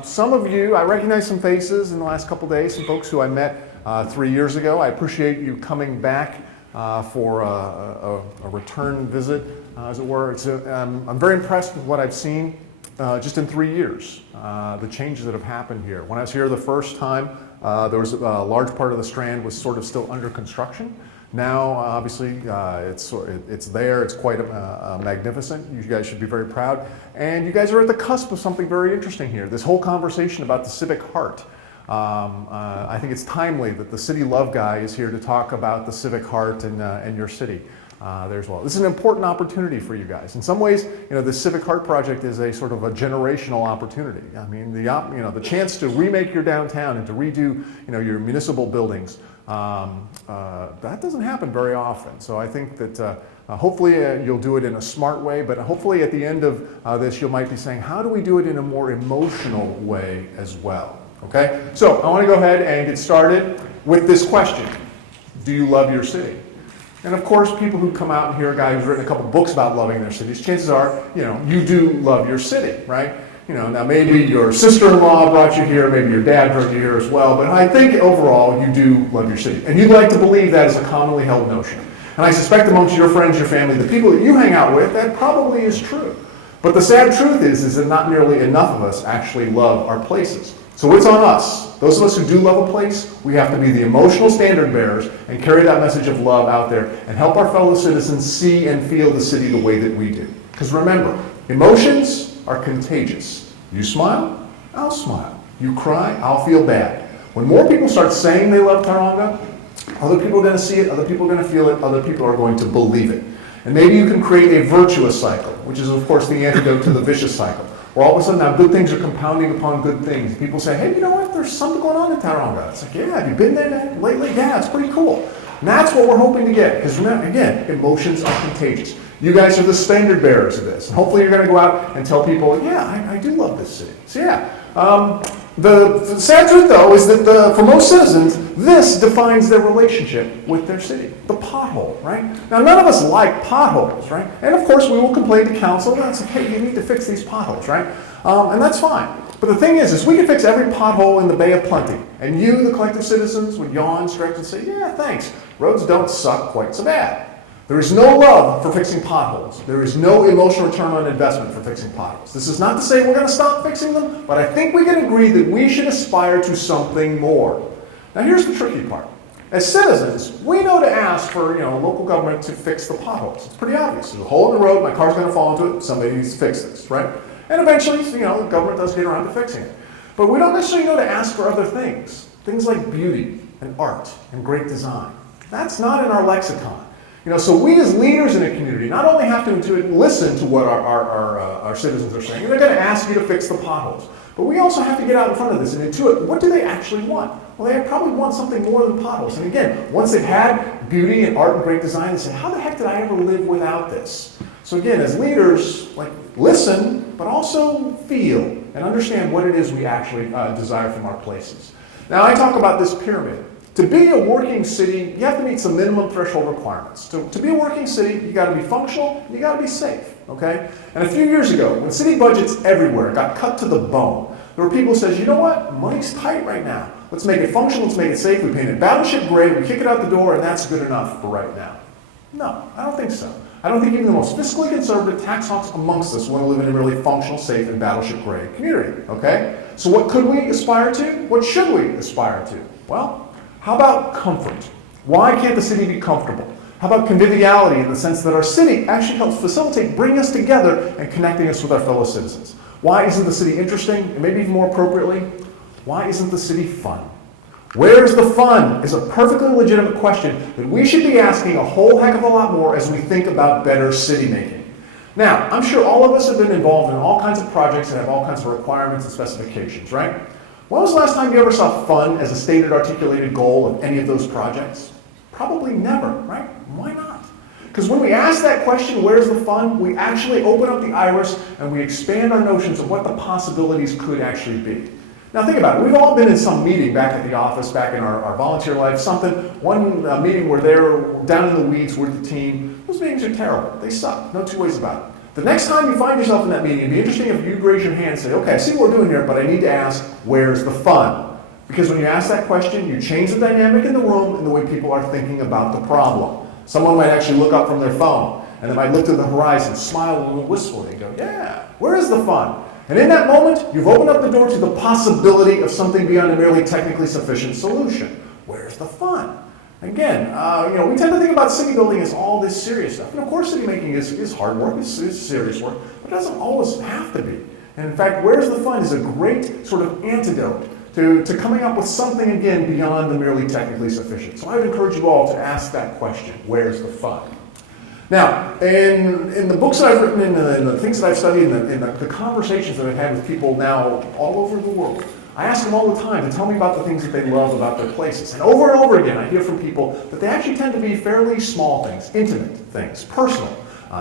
Some of you, I recognize some faces in the last couple days, some folks who I met 3 years ago. I appreciate you coming back for a return visit, as it were. I'm very impressed with what I've seen just in 3 years, the changes that have happened here. When I was here the first time, there was a large part of the Strand was sort of still under construction. Now, obviously, it's there. It's quite magnificent. You guys should be very proud. And you guys are at the cusp of something very interesting here. This whole conversation about the civic heart. I think it's timely that the City Love guy is here to talk about the civic heart and your city there as well. This is an important opportunity for you guys. In some ways, the Civic Heart Project is a sort of a generational opportunity. I mean, the chance to remake your downtown and to redo, your municipal buildings. That doesn't happen very often. So I think that hopefully you'll do it in a smart way, but hopefully at the end of this you might be saying, how do we do it in a more emotional way as well? Okay? So I want to go ahead and get started with this question. Do you love your city? And of course, people who come out and hear a guy who's written a couple books about loving their cities, chances are, you do love your city, right? Now maybe your sister-in-law brought you here, maybe your dad brought you here as well, but I think overall you do love your city. And you'd like to believe that is a commonly held notion. And I suspect amongst your friends, your family, the people that you hang out with, that probably is true. But the sad truth is that not nearly enough of us actually love our places. So it's on us. Those of us who do love a place, we have to be the emotional standard bearers and carry that message of love out there and help our fellow citizens see and feel the city the way that we do. Because remember, emotions are contagious. You smile, I'll smile. You cry, I'll feel bad. When more people start saying they love Tauranga, other people are going to see it, other people are going to feel it, other people are going to believe it. And maybe you can create a virtuous cycle, which is of course the antidote to the vicious cycle. Where all of a sudden now good things are compounding upon good things. People say, hey, you know what, there's something going on in Tauranga. It's like, yeah, have you been there lately? Yeah, it's pretty cool. And that's what we're hoping to get. Because remember, again, emotions are contagious. You guys are the standard bearers of this. And hopefully you're going to go out and tell people, yeah, I do love this city. So yeah, the sad truth though is that for most citizens, this defines their relationship with their city. The pothole, right? Now none of us like potholes, right? And of course we will complain to council, that's okay, you need to fix these potholes, right? And that's fine. But the thing is we can fix every pothole in the Bay of Plenty. And you, the collective citizens, would yawn, stretch, and say, yeah, thanks. Roads don't suck quite so bad. There is no love for fixing potholes. There is no emotional return on investment for fixing potholes. This is not to say we're going to stop fixing them, but I think we can agree that we should aspire to something more. Now here's the tricky part. As citizens, we know to ask for local government to fix the potholes. It's pretty obvious. There's a hole in the road, my car's going to fall into it, somebody needs to fix this, right? And eventually, the government does get around to fixing it. But we don't necessarily know to ask for other things. Things like beauty and art and great design. That's not in our lexicon. So we as leaders in a community not only have to listen to what our citizens are saying, they're going to ask you to fix the potholes, but we also have to get out in front of this and intuit, what do they actually want? Well, they probably want something more than potholes. And again, once they've had beauty and art and great design, they say, how the heck did I ever live without this? So again, as leaders, listen, but also feel and understand what it is we actually desire from our places. Now, I talk about this pyramid. To be a working city, you have to meet some minimum threshold requirements. To be a working city, you got to be functional, and you got to be safe, okay? And a few years ago, when city budgets everywhere got cut to the bone, there were people who said, you know what, money's tight right now. Let's make it functional, let's make it safe, we paint it battleship gray, we kick it out the door, and that's good enough for right now. No, I don't think so. I don't think even the most fiscally conservative tax hawks amongst us want to live in a really functional, safe, and battleship gray community, okay? So what could we aspire to? What should we aspire to? Well, how about comfort? Why can't the city be comfortable? How about conviviality in the sense that our city actually helps facilitate bringing us together and connecting us with our fellow citizens? Why isn't the city interesting? And maybe even more appropriately, why isn't the city fun? Where's the fun is a perfectly legitimate question that we should be asking a whole heck of a lot more as we think about better city making. Now, I'm sure all of us have been involved in all kinds of projects that have all kinds of requirements and specifications, right? When was the last time you ever saw fun as a stated articulated goal of any of those projects? Probably never, right? Why not? Because when we ask that question, where's the fun, we actually open up the iris and we expand our notions of what the possibilities could actually be. Now think about it. We've all been in some meeting back at the office, back in our volunteer life, one meeting where they're down in the weeds with the team. Those meetings are terrible. They suck. No two ways about it. The next time you find yourself in that meeting, it'd be interesting if you'd raise your hand and say, okay, I see what we're doing here, but I need to ask, where's the fun? Because when you ask that question, you change the dynamic in the room and the way people are thinking about the problem. Someone might actually look up from their phone, and they might look to the horizon, smile a little wistfully, and go, yeah, where is the fun? And in that moment, you've opened up the door to the possibility of something beyond a merely technically sufficient solution. Where's the fun? Again, we tend to think about city building as all this serious stuff. And of course, city making is hard work, it's serious work, but it doesn't always have to be. And in fact, where's the fun is a great sort of antidote to coming up with something, again, beyond the merely technically sufficient. So I would encourage you all to ask that question, where's the fun? Now, in the books that I've written, in the things that I've studied, in the conversations that I've had with people now all over the world, I ask them all the time to tell me about the things that they love about their places. And over again, I hear from people that they actually tend to be fairly small things, intimate things, personal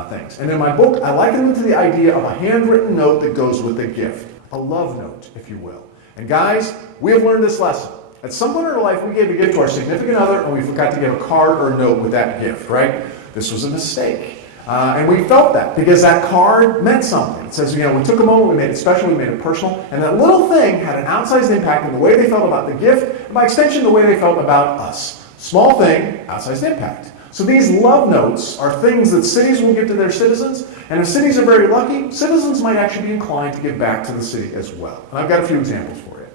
things. And in my book, I liken them to the idea of a handwritten note that goes with a gift, a love note, if you will. And guys, we have learned this lesson. At some point in our life, we gave a gift to our significant other, and we forgot to give a card or a note with that gift, right? This was a mistake. And we felt that because that card meant something. It says, we took a moment, we made it special, we made it personal, and that little thing had an outsized impact in the way they felt about the gift, and by extension, the way they felt about us. Small thing, outsized impact. So these love notes are things that cities will give to their citizens, and if cities are very lucky, citizens might actually be inclined to give back to the city as well. And I've got a few examples for you.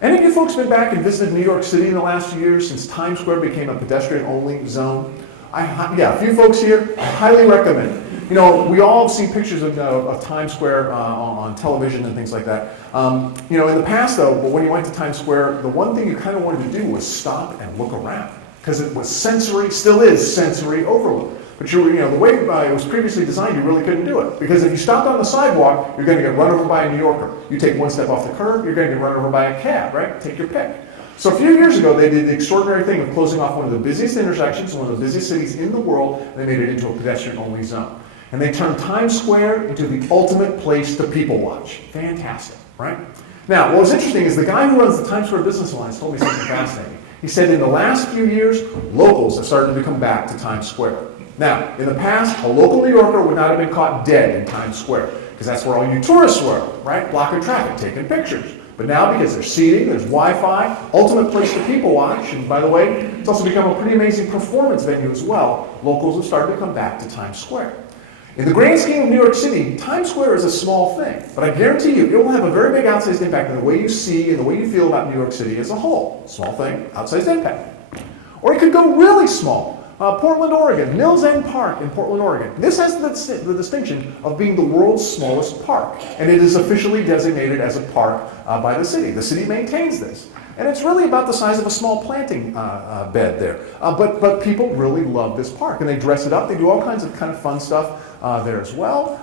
Any of you folks been back and visited New York City in the last few years since Times Square became a pedestrian-only zone? A few folks here, I highly recommend it. We all see pictures of Times Square on television and things like that. In the past, though, when you went to Times Square, the one thing you kind of wanted to do was stop and look around because it was still is sensory overload. But the way it was previously designed, you really couldn't do it. Because if you stopped on the sidewalk, you're going to get run over by a New Yorker. You take one step off the curb, you're going to get run over by a cab, right? Take your pick. So a few years ago, they did the extraordinary thing of closing off one of the busiest intersections, one of the busiest cities in the world, and they made it into a pedestrian-only zone. And they turned Times Square into the ultimate place to people watch. Fantastic, right? Now, what was interesting is the guy who runs the Times Square Business Alliance told me something fascinating. He said in the last few years, locals have started to come back to Times Square. Now, in the past, a local New Yorker would not have been caught dead in Times Square, because that's where all you tourists were, right? Blocking traffic, taking pictures. But now, because there's seating, there's Wi-Fi, ultimate place to people watch, and by the way, it's also become a pretty amazing performance venue as well. Locals have started to come back to Times Square. In the grand scheme of New York City, Times Square is a small thing, but I guarantee you, it will have a very big outsized impact on the way you see and the way you feel about New York City as a whole. Small thing, outsized impact. Or it could go really small. Portland, Oregon, Mills End Park in Portland, Oregon. This has the distinction of being the world's smallest park, and it is officially designated as a park by the city. The city maintains this, and it's really about the size of a small planting bed there. But people really love this park, and they dress it up. They do all kinds of kind of fun stuff there as well,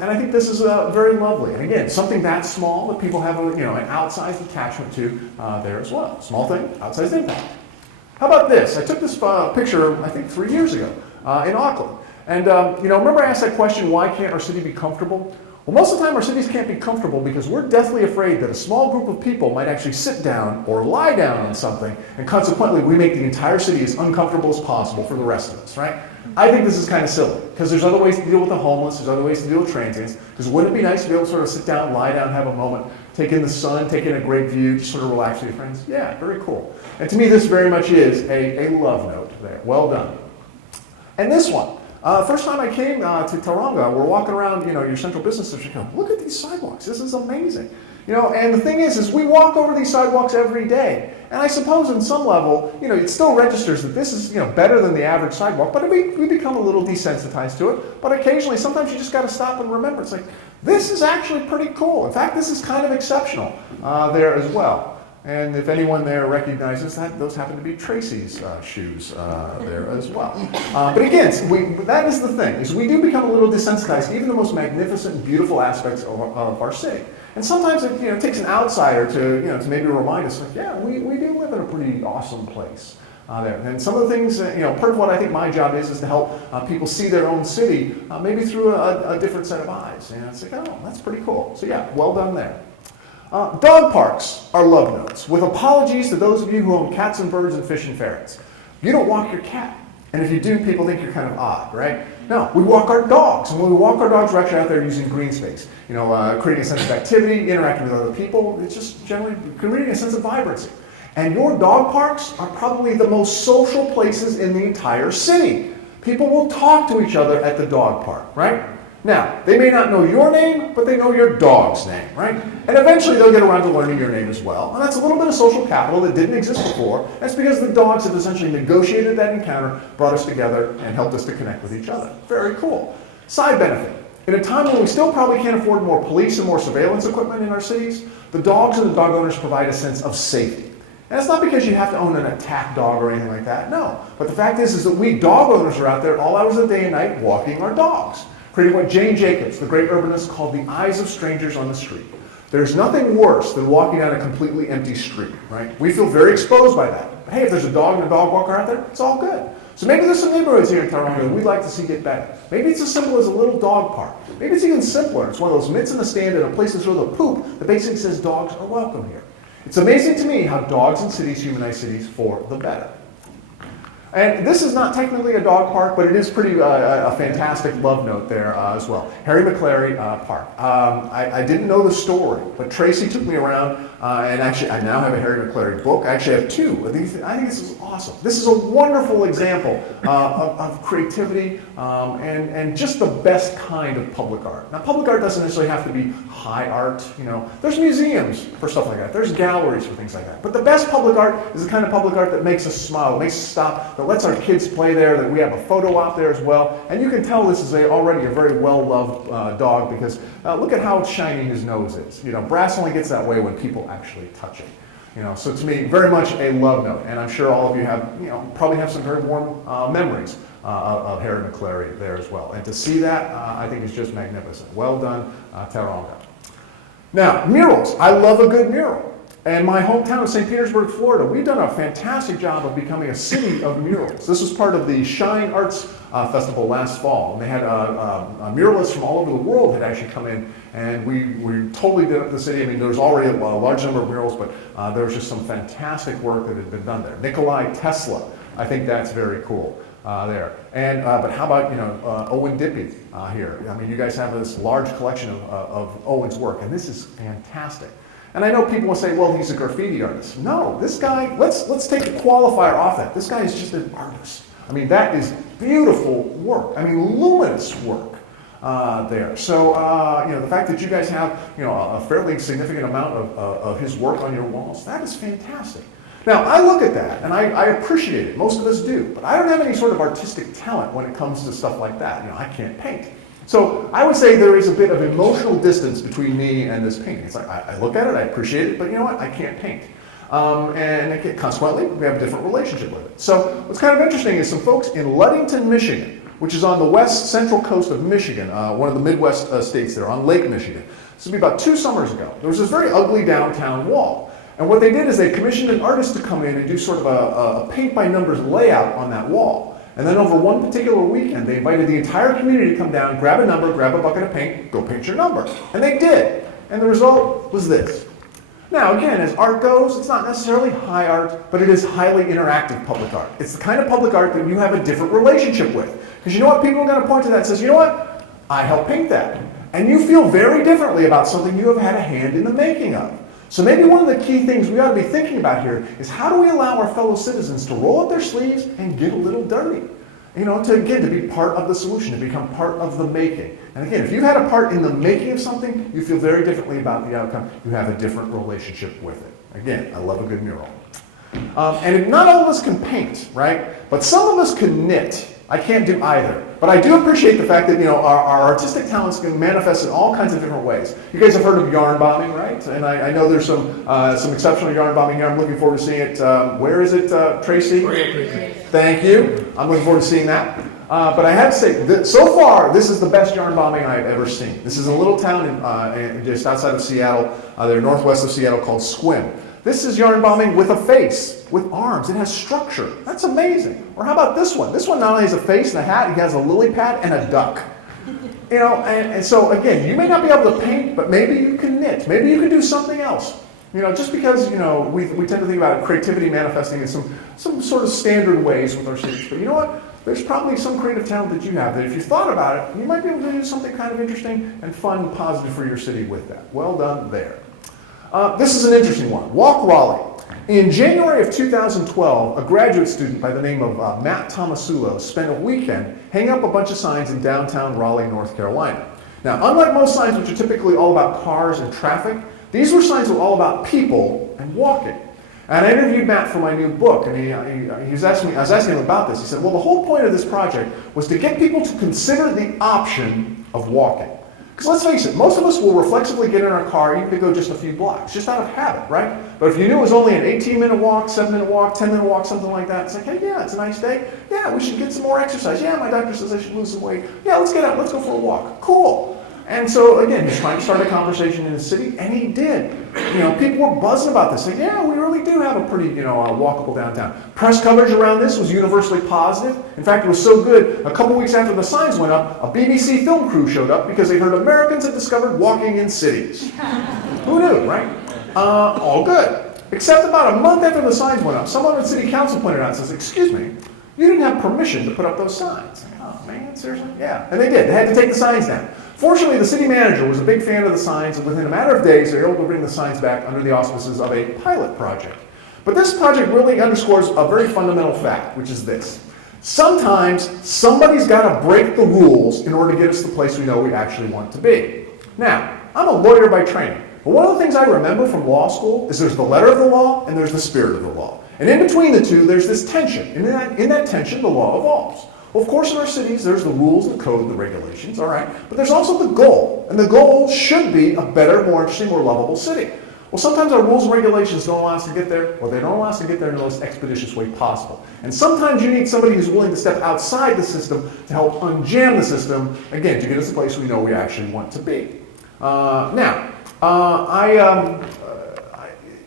and I think this is very lovely. And again, something that small that people have an outsized attachment to there as well. Small thing, outsized impact. How about this? I took this picture, I think, 3 years ago in Auckland. And, remember I asked that question, why can't our city be comfortable? Well, most of the time our cities can't be comfortable because we're deathly afraid that a small group of people might actually sit down or lie down on something, and consequently we make the entire city as uncomfortable as possible for the rest of us, right? I think this is kind of silly because there's other ways to deal with the homeless, there's other ways to deal with transients, because wouldn't it be nice to be able to sort of sit down, lie down, have a moment, take in the sun, take in a great view, just sort of relax with your friends? Yeah, very cool. And to me, this very much is a love note there. Well done. And this one. First time I came to Tauranga, we're walking around, your central business district. Look at these sidewalks. This is amazing. And the thing is we walk over these sidewalks every day. And I suppose on some level, it still registers that this is, better than the average sidewalk, but we become a little desensitized to it. But occasionally, sometimes you just got to stop and remember. It's like, this is actually pretty cool. In fact, this is kind of exceptional there as well. And if anyone there recognizes that, those happen to be Tracy's shoes there as well. But again, that is the thing, is we do become a little desensitized, even the most magnificent and beautiful aspects of our city. And sometimes it takes an outsider to maybe remind us, like, yeah, we do live in a pretty awesome place there. And some of the things, part of what I think my job is to help people see their own city maybe through a different set of eyes. And it's like, oh, that's pretty cool. So yeah, well done there. Dog parks are love notes, with apologies to those of you who own cats and birds and fish and ferrets. You don't walk your cat. And if you do, people think you're kind of odd, right? No, we walk our dogs. And when we walk our dogs, we're actually out there using green space. Creating a sense of activity, interacting with other people. It's just generally creating a sense of vibrancy. And your dog parks are probably the most social places in the entire city. People will talk to each other at the dog park, right? Now, they may not know your name, but they know your dog's name, right? And eventually they'll get around to learning your name as well. And that's a little bit of social capital that didn't exist before. That's because the dogs have essentially negotiated that encounter, brought us together, and helped us to connect with each other. Very cool. Side benefit. In a time when we still probably can't afford more police and more surveillance equipment in our cities, the dogs and the dog owners provide a sense of safety. And it's not because you have to own an attack dog or anything like that, no. But the fact is that we dog owners are out there all hours of the day and night walking our dogs, creating what Jane Jacobs, the great urbanist, called the eyes of strangers on the street. There's nothing worse than walking down a completely empty street, right? We feel very exposed by that. But hey, if there's a dog and a dog walker out there, it's all good. So maybe there's some neighborhoods here in Tauranga that we'd like to see get better. Maybe it's as simple as a little dog park. Maybe it's even simpler. It's one of those mitts in the stand and a place to throw the poop that basically says dogs are welcome here. It's amazing to me how dogs in cities humanize cities for the better. And this is not technically a dog park, but it is pretty a fantastic love note there as well. Harry Macquarie Park. I didn't know the story, but Tracy took me around, and actually I now have a Harry Macquarie book. I actually have two. I think this is awesome. This is a wonderful example of creativity and just the best kind of public art. Now, public art doesn't necessarily have to be high art. There's museums for stuff like that. There's galleries for things like that. But the best public art is the kind of public art that makes us smile, makes us stop, that lets our kids play there, that we have a photo out there as well. And you can tell this is already a very well-loved dog because look at how shiny his nose is. Brass only gets that way when people actually touch it. So to me, very much a love note. And I'm sure all of you have, probably have some very warm memories of Harry Macquarie there as well. And to see that, I think is just magnificent. Well done, Tauranga. Now, murals. I love a good mural. And my hometown of St. Petersburg, Florida, we've done a fantastic job of becoming a city of murals. This was part of the Shine Arts Festival last fall. And they had muralists from all over the world had actually come in, and we totally did up the city. I mean, there was already a large number of murals, but there was just some fantastic work that had been done there. Nikolai Tesla, I think that's very cool there. And but how about Owen Dippy here? I mean, you guys have this large collection of Owen's work, and this is fantastic. And I know people will say, well, he's a graffiti artist. No, this guy, let's take the qualifier off that. This guy is just an artist. I mean, that is beautiful work. I mean, luminous work there. So, the fact that you guys have, a fairly significant amount of his work on your walls, that is fantastic. Now, I look at that, and I appreciate it. Most of us do. But I don't have any sort of artistic talent when it comes to stuff like that. I can't paint. So I would say there is a bit of emotional distance between me and this painting. It's like, I look at it, I appreciate it, but you know what? I can't paint. And consequently, we have a different relationship with it. So what's kind of interesting is some folks in Ludington, Michigan, which is on the west central coast of Michigan, one of the Midwest states there, on Lake Michigan. This would be about 2 summers ago. There was this very ugly downtown wall. And what they did is they commissioned an artist to come in and do sort of a paint-by-numbers layout on that wall. And then over one particular weekend, they invited the entire community to come down, grab a number, grab a bucket of paint, go paint your number. And they did. And the result was this. Now, again, as art goes, it's not necessarily high art, but it is highly interactive public art. It's the kind of public art that you have a different relationship with. Because you know what? People are going to point to that and says, you know what? I helped paint that. And you feel very differently about something you have had a hand in the making of. So maybe one of the key things we ought to be thinking about here is how do we allow our fellow citizens to roll up their sleeves and get a little dirty? To be part of the solution, to become part of the making. And again, if you've had a part in the making of something, you feel very differently about the outcome. You have a different relationship with it. Again, I love a good mural. And not all of us can paint, right? But some of us can knit. I can't do either. But I do appreciate the fact that our artistic talents can manifest in all kinds of different ways. You guys have heard of yarn bombing, right? And I know there's some exceptional yarn bombing here. I'm looking forward to seeing it. Where is it, Tracy? Thank you. I'm looking forward to seeing that. But I have to say, that so far, this is the best yarn bombing I've ever seen. This is a little town just outside of Seattle, they're northwest of Seattle, called Squim. This is yarn bombing with a face, with arms. It has structure. That's amazing. Or how about this one? This one not only has a face and a hat, it has a lily pad and a duck. And so again, you may not be able to paint, but maybe you can knit. Maybe you can do something else. Just because, we tend to think about creativity manifesting in some sort of standard ways with our cities. But you know what? there's probably some creative talent that you have that if you thought about it, you might be able to do something kind of interesting and fun and positive for your city with that. Well done there. This is an interesting one. Walk Raleigh. In January of 2012, a graduate student by the name of Matt Tomasulo spent a weekend hanging up a bunch of signs in downtown Raleigh, North Carolina. Now, unlike most signs which are typically all about cars and traffic, these were signs that were all about people and walking. And I interviewed Matt for my new book, and I was asking him about this. He said, well, the whole point of this project was to get people to consider the option of walking. Because let's face it, most of us will reflexively get in our car even to go just a few blocks, just out of habit, right? But if you knew it was only an 18-minute walk, 7-minute walk, 10-minute walk, something like that, it's like, hey, yeah, it's a nice day. Yeah, we should get some more exercise. Yeah, my doctor says I should lose some weight. Yeah, let's get out. Let's go for a walk. Cool. And so, again, he's trying to start a conversation in the city, and he did. You know, people were buzzing about this, saying, yeah, we really do have a pretty, walkable downtown. Press coverage around this was universally positive. In fact, it was so good, a couple weeks after the signs went up, a BBC film crew showed up because they heard Americans had discovered walking in cities. Who knew, right? All good. Except about a month after the signs went up, someone at City Council pointed out and says, excuse me, you didn't have permission to put up those signs. Oh, man, seriously? Yeah. And they did. They had to take the signs down. Fortunately, the city manager was a big fan of the signs, and within a matter of days, they were able to bring the signs back under the auspices of a pilot project. But this project really underscores a very fundamental fact, which is this. Sometimes somebody's got to break the rules in order to get us to the place we know we actually want to be. Now, I'm a lawyer by training, but one of the things I remember from law school is there's the letter of the law and there's the spirit of the law. And in between the two, there's this tension. In that tension, the law evolves. Well, of course, in our cities, there's the rules, the code, the regulations, all right? But there's also the goal. And the goal should be a better, more interesting, more lovable city. Well, sometimes our rules and regulations don't allow us to get there, or they don't allow us to get there in the most expeditious way possible. And sometimes you need somebody who's willing to step outside the system to help unjam the system, again, to get us to the place we know we actually want to be.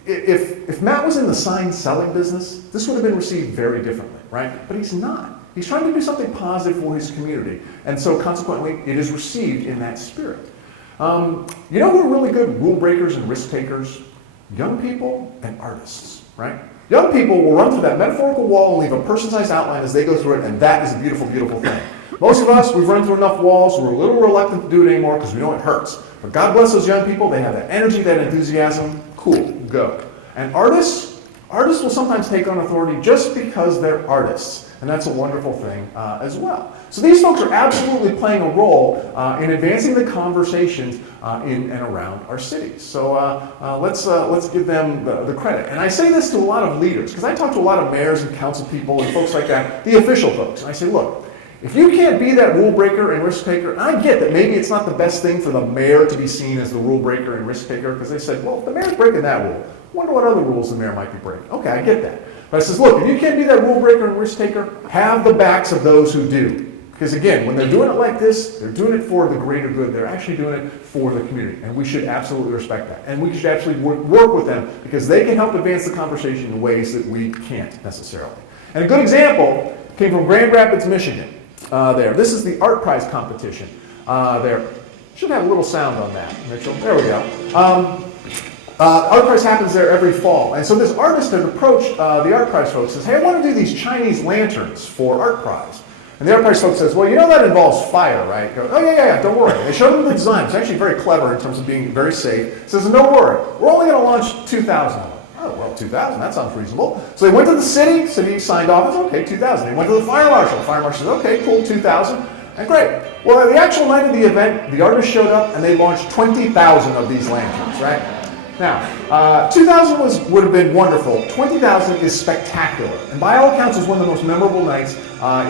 If Matt was in the sign selling business, this would have been received very differently, right? But he's not. He's trying to do something positive for his community, and so consequently, it is received in that spirit. You know who are really good rule breakers and risk takers? Young people and artists, right? Young people will run through that metaphorical wall and leave a person-sized outline as they go through it, and that is a beautiful, beautiful thing. Most of us, we've run through enough walls, we're a little reluctant to do it anymore because we know it hurts. But God bless those young people, they have that energy, that enthusiasm, cool, go. And artists will sometimes take on authority just because they're artists. And that's a wonderful thing as well. So these folks are absolutely playing a role in advancing the conversations in and around our cities. So let's give them the credit. And I say this to a lot of leaders, because I talk to a lot of mayors and council people and folks like that, the official folks. And I say, look, if you can't be that rule breaker and risk taker, and I get that maybe it's not the best thing for the mayor to be seen as the rule breaker and risk taker, because they said, well, if the mayor's breaking that rule, I wonder what other rules the mayor might be breaking. Okay, I get that. But I says, look, if you can't be that rule breaker and risk taker, have the backs of those who do. Because again, when they're doing it like this, they're doing it for the greater good. They're actually doing it for the community. And we should absolutely respect that. And we should actually work with them because they can help advance the conversation in ways that we can't necessarily. And a good example came from Grand Rapids, Michigan. This is the Art Prize competition there. Should have a little sound on that, Mitchell. There we go. Art Prize happens there every fall. And so this artist had approached the Art Prize folks and says, hey, I want to do these Chinese lanterns for Art Prize. And the Art Prize folks says, well, you know that involves fire, right? Go, oh, yeah, don't worry. They showed him the design. It's actually very clever in terms of being very safe. Says, no worry. We're only going to launch 2,000 of them. Oh, well, 2,000, that sounds reasonable. So they went to the city signed off, it's okay, 2,000. They went to the fire marshal says, okay, cool, 2,000. And great. Well, the actual night of the event, the artist showed up and they launched 20,000 of these lanterns, right? Now, 2,000 would have been wonderful. 20,000 is spectacular. And by all accounts, it was one of the most memorable nights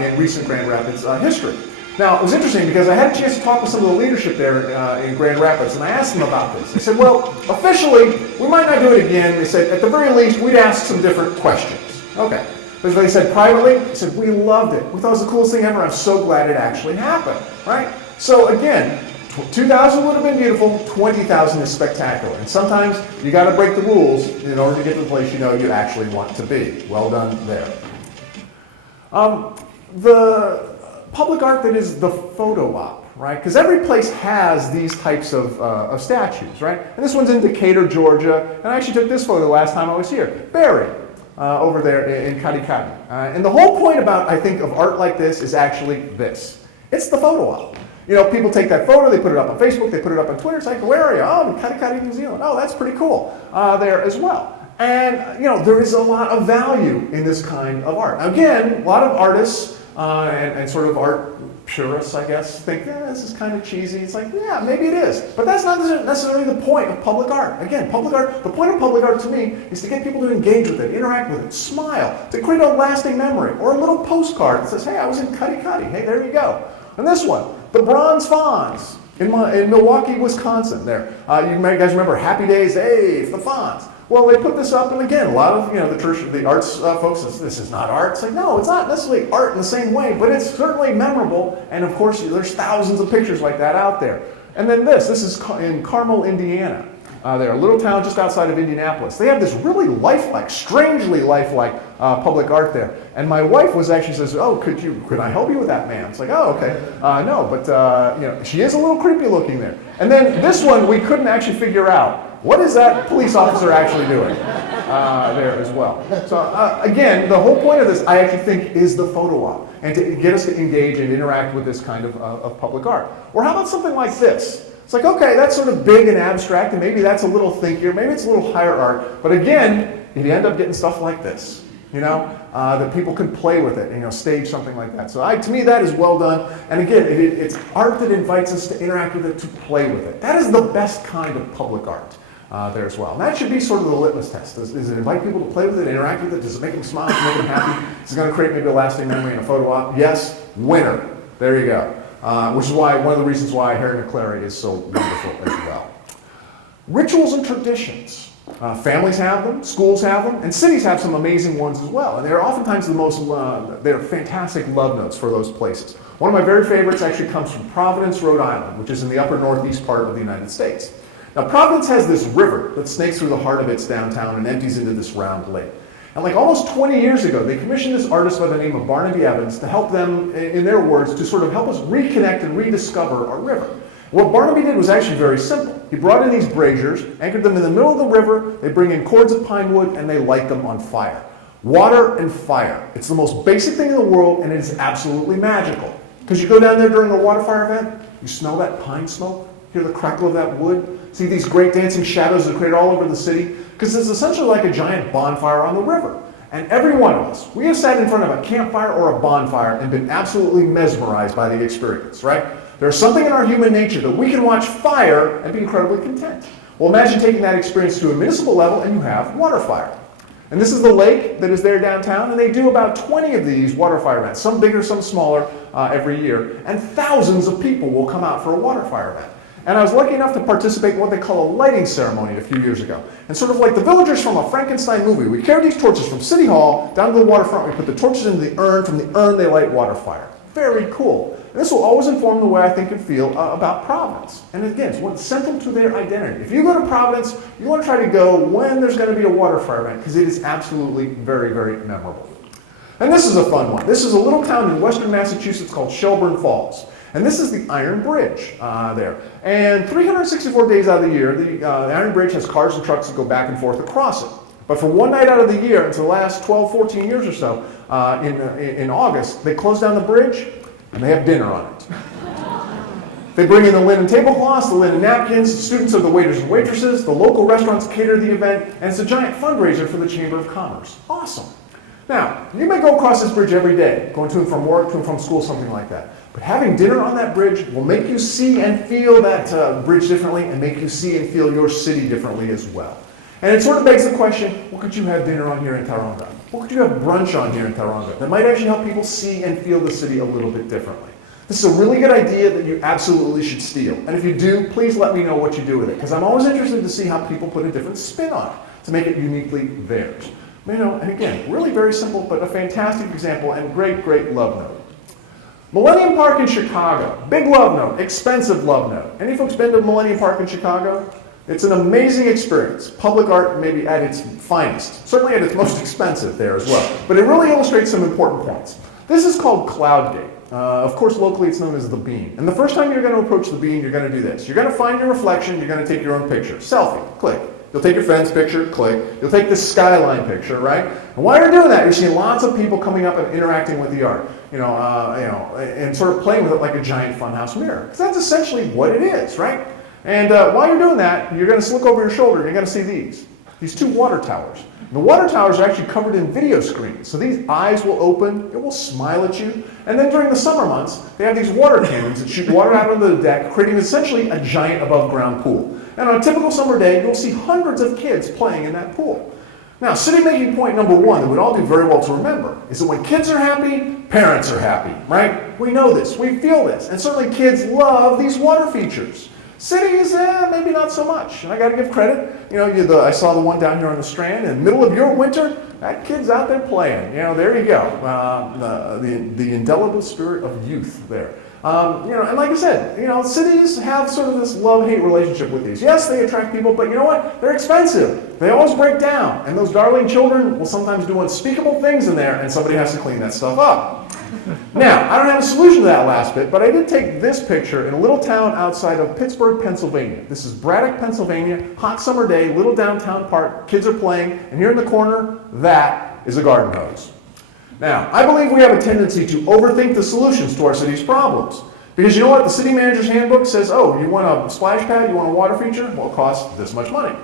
in recent Grand Rapids history. Now, it was interesting because I had a chance to talk with some of the leadership there in Grand Rapids, and I asked them about this. They said, well, officially, we might not do it again. They said, at the very least, we'd ask some different questions. Okay. But they said privately, they said, we loved it. We thought it was the coolest thing ever. I'm so glad it actually happened, right? So again, 2,000 would have been beautiful, 20,000 is spectacular. And sometimes you got to break the rules in order to get to the place you know you actually want to be. Well done there. The public art that is the photo op, right? Because every place has these types of statues, right? And this one's in Decatur, Georgia. And I actually took this photo last time I was here. Barry. over there in Karikari. And the whole point about, I think, of art like this is actually this. It's the photo op. You know, people take that photo, they put it up on Facebook, they put it up on Twitter, it's like, where are you? Oh, in Karikari, New Zealand. Oh, that's pretty cool there as well. And, you know, there is a lot of value in this kind of art. Again, a lot of artists and sort of art purists, I guess, think, this is kind of cheesy. It's like, yeah, maybe it is. But that's not necessarily the point of public art. Again, public art, the point of public art to me is to get people to engage with it, interact with it, smile, to create a lasting memory, or a little postcard that says, hey, I was in Karikari. Hey, there you go. And this one, the Bronze Fawns in Milwaukee, Wisconsin there. You guys remember Happy Days, hey, it's the Fawns. Well, they put this up, and again, a lot of the arts folks, this is not art. It's like, no, it's not necessarily art in the same way, but it's certainly memorable, and of course, there's thousands of pictures like that out there. And then this is in Carmel, Indiana. They're a little town just outside of Indianapolis. They have this really lifelike, strangely lifelike public art there. And my wife says, oh, could I help you with that, ma'am? It's like, oh, okay. No, but she is a little creepy looking there. And then this one, we couldn't actually figure out. What is that police officer actually doing there as well? So again, the whole point of this, I actually think, is the photo op, and to get us to engage and interact with this kind of public art. Or how about something like this? It's like, okay, that's sort of big and abstract, and maybe that's a little thinkier, maybe it's a little higher art, but again, you end up getting stuff like this, that people can play with it and stage something like that. So to me, that is well done. And again, it's art that invites us to interact with it, to play with it. That is the best kind of public art. There as well. And that should be sort of the litmus test. Does it invite people to play with it, interact with it? Does it make them smile? Does it make them happy? Is it going to create maybe a lasting memory in a photo op? Yes, winner. There you go. Which is one of the reasons why Harry Macquarie is so wonderful as well. Rituals and traditions. Families have them, schools have them, and cities have some amazing ones as well. And they're oftentimes they're fantastic love notes for those places. One of my very favorites actually comes from Providence, Rhode Island, which is in the upper northeast part of the United States. Now, Providence has this river that snakes through the heart of its downtown and empties into this round lake. And like almost 20 years ago, they commissioned this artist by the name of Barnaby Evans to help them, in their words, to sort of help us reconnect and rediscover our river. What Barnaby did was actually very simple. He brought in these braziers, anchored them in the middle of the river, they bring in cords of pine wood, and they light them on fire. Water and fire. It's the most basic thing in the world, and it is absolutely magical. Because you go down there during a water fire event, you smell that pine smoke, hear the crackle of that wood, see these great dancing shadows that are created all over the city, because it's essentially like a giant bonfire on the river. And every one of us, we have sat in front of a campfire or a bonfire and been absolutely mesmerized by the experience, right? There's something in our human nature that we can watch fire and be incredibly content. Well, imagine taking that experience to a municipal level and you have water fire. And this is the lake that is there downtown, and they do about 20 of these water fire events, some bigger, some smaller, every year. And thousands of people will come out for a water fire event. And I was lucky enough to participate in what they call a lighting ceremony a few years ago. And sort of like the villagers from a Frankenstein movie, we carry these torches from City Hall down to the waterfront, we put the torches into the urn, from the urn they light water fire. Very cool. And this will always inform the way I think and feel about Providence. And again, it's what's central to their identity. If you go to Providence, you want to try to go when there's going to be a water fire event, because it is absolutely very, very memorable. And this is a fun one. This is a little town in western Massachusetts called Shelburne Falls. And this is the Iron Bridge there. And 364 days out of the year, the Iron Bridge has cars and trucks that go back and forth across it. But for one night out of the year, into the last 12, 14 years or so, in August, they close down the bridge and they have dinner on it. They bring in the linen tablecloths, the linen napkins, students are the waiters and waitresses, the local restaurants cater the event, and it's a giant fundraiser for the Chamber of Commerce. Awesome. Now, you may go across this bridge every day, going to and from work, to and from school, something like that. But having dinner on that bridge will make you see and feel that bridge differently, and make you see and feel your city differently as well. And it sort of begs the question, what could you have dinner on here in Tauranga? What could you have brunch on here in Tauranga that might actually help people see and feel the city a little bit differently? This is a really good idea that you absolutely should steal. And if you do, please let me know what you do with it, because I'm always interested to see how people put a different spin on it to make it uniquely theirs. And again, really very simple, but a fantastic example and great, great love note. Millennium Park in Chicago. Big love note, expensive love note. Any folks been to Millennium Park in Chicago? It's an amazing experience. Public art maybe at its finest. Certainly at its most expensive there as well. But it really illustrates some important points. This is called Cloud Gate. Of course, locally it's known as the bean. And the first time you're going to approach the bean, you're going to do this. You're going to find your reflection, you're going to take your own picture. Selfie, click. You'll take your fence picture, click. You'll take the skyline picture, right? And while you're doing that, you're seeing lots of people coming up and interacting with the art, and sort of playing with it like a giant funhouse mirror. Because that's essentially what it is, right? And while you're doing that, you're going to look over your shoulder and you're going to see these two water towers. And the water towers are actually covered in video screens. So these eyes will open, it will smile at you. And then during the summer months, they have these water cannons that shoot water out onto the deck, creating essentially a giant above ground pool. And on a typical summer day, you'll see hundreds of kids playing in that pool. Now, city making point number one that we'd all do very well to remember is that when kids are happy, parents are happy, right? We know this, we feel this, and certainly kids love these water features. Cities, maybe not so much. And I got to give credit. I saw the one down here on the Strand. In the middle of your winter, that kid's out there playing. There you go. The indelible spirit of youth there. And like I said, cities have sort of this love-hate relationship with these. Yes, they attract people, but you know what? They're expensive. They always break down. And those darling children will sometimes do unspeakable things in there, and somebody has to clean that stuff up. Now, I don't have a solution to that last bit, but I did take this picture in a little town outside of Pittsburgh, Pennsylvania. This is Braddock, Pennsylvania, hot summer day, little downtown park, kids are playing, and here in the corner, that is a garden hose. Now, I believe we have a tendency to overthink the solutions to our city's problems. Because you know what? The city manager's handbook says, oh, you want a splash pad, you want a water feature? Well, it costs this much money.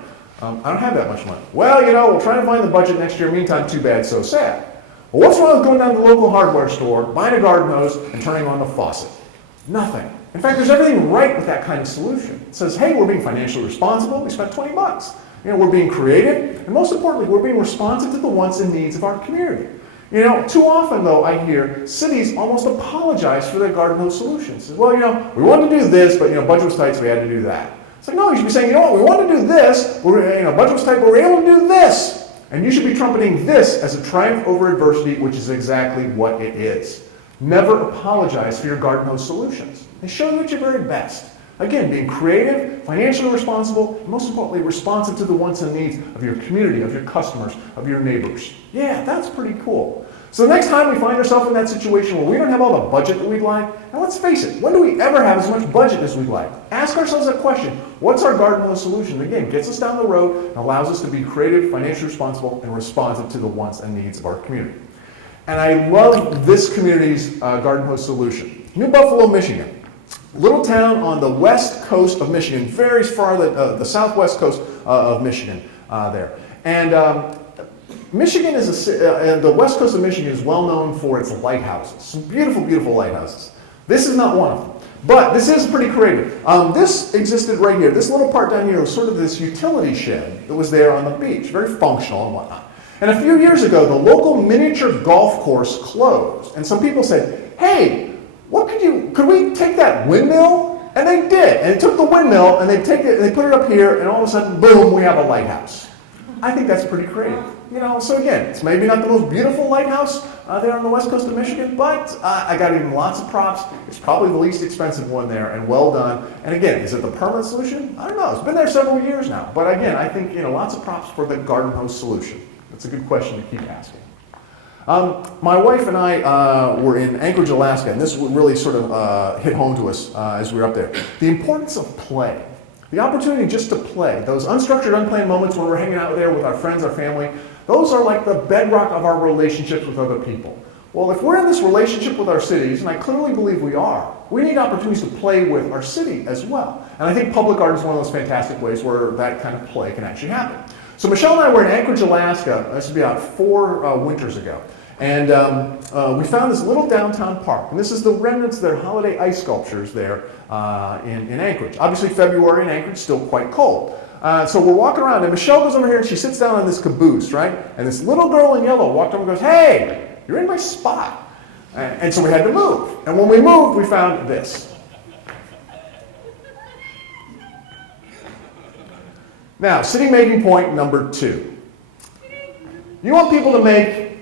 I don't have that much money. Well, we'll try to find the budget next year. Meantime, too bad, so sad. Well, what's wrong with going down to the local hardware store, buying a garden hose, and turning on the faucet? Nothing. In fact, there's everything right with that kind of solution. It says, hey, we're being financially responsible. We spent $20. We're being creative. And most importantly, we're being responsive to the wants and needs of our community. Too often, though, I hear cities almost apologize for their garden hose solutions. Well, we wanted to do this, but, budget was tight, so we had to do that. It's like, no, you should be saying, you know what, we wanted to do this, budget was tight, but we were able to do this. And you should be trumpeting this as a triumph over adversity, which is exactly what it is. Never apologize for your garden hose solutions. They show you at your very best. Again, being creative, financially responsible, and most importantly, responsive to the wants and needs of your community, of your customers, of your neighbors. Yeah, that's pretty cool. So the next time we find ourselves in that situation where we don't have all the budget that we'd like, and let's face it, when do we ever have as much budget as we'd like? Ask ourselves that question. What's our garden hose solution? Again, gets us down the road and allows us to be creative, financially responsible, and responsive to the wants and needs of our community. And I love this community's garden hose solution. New Buffalo, Michigan. Little town on the west coast of Michigan, very far the southwest coast of Michigan there. And Michigan is the west coast of Michigan is well known for its lighthouses. Some beautiful, beautiful lighthouses. This is not one of them, but this is pretty creative. This existed right here. This little part down here was sort of this utility shed that was there on the beach, very functional and whatnot. And a few years ago, the local miniature golf course closed, and some people said, "Hey, could we take that windmill?" And they did. And they took the windmill and they put it up here, and all of a sudden, boom, we have a lighthouse. I think that's pretty creative. So again, it's maybe not the most beautiful lighthouse there on the west coast of Michigan, but I got to give them lots of props. It's probably the least expensive one there, and well done. And again, is it the permanent solution? I don't know. It's been there several years now. But again, I think lots of props for the garden hose solution. That's a good question to keep asking. My wife and I were in Anchorage, Alaska, and this really sort of hit home to us as we were up there. The importance of play. The opportunity just to play. Those unstructured, unplanned moments when we're hanging out there with our friends, our family, those are like the bedrock of our relationships with other people. Well, if we're in this relationship with our cities, and I clearly believe we are, we need opportunities to play with our city as well. And I think public art is one of those fantastic ways where that kind of play can actually happen. So Michelle and I were in Anchorage, Alaska, this would be about 4 winters ago. And we found this little downtown park. And this is the remnants of their holiday ice sculptures there in Anchorage. Obviously, February in Anchorage is still quite cold. So we're walking around, and Michelle goes over here, and she sits down on this caboose, right? And this little girl in yellow walked over and goes, "Hey, you're in my spot." And so we had to move. And when we moved, we found this. Now, city making point number 2. You want people to make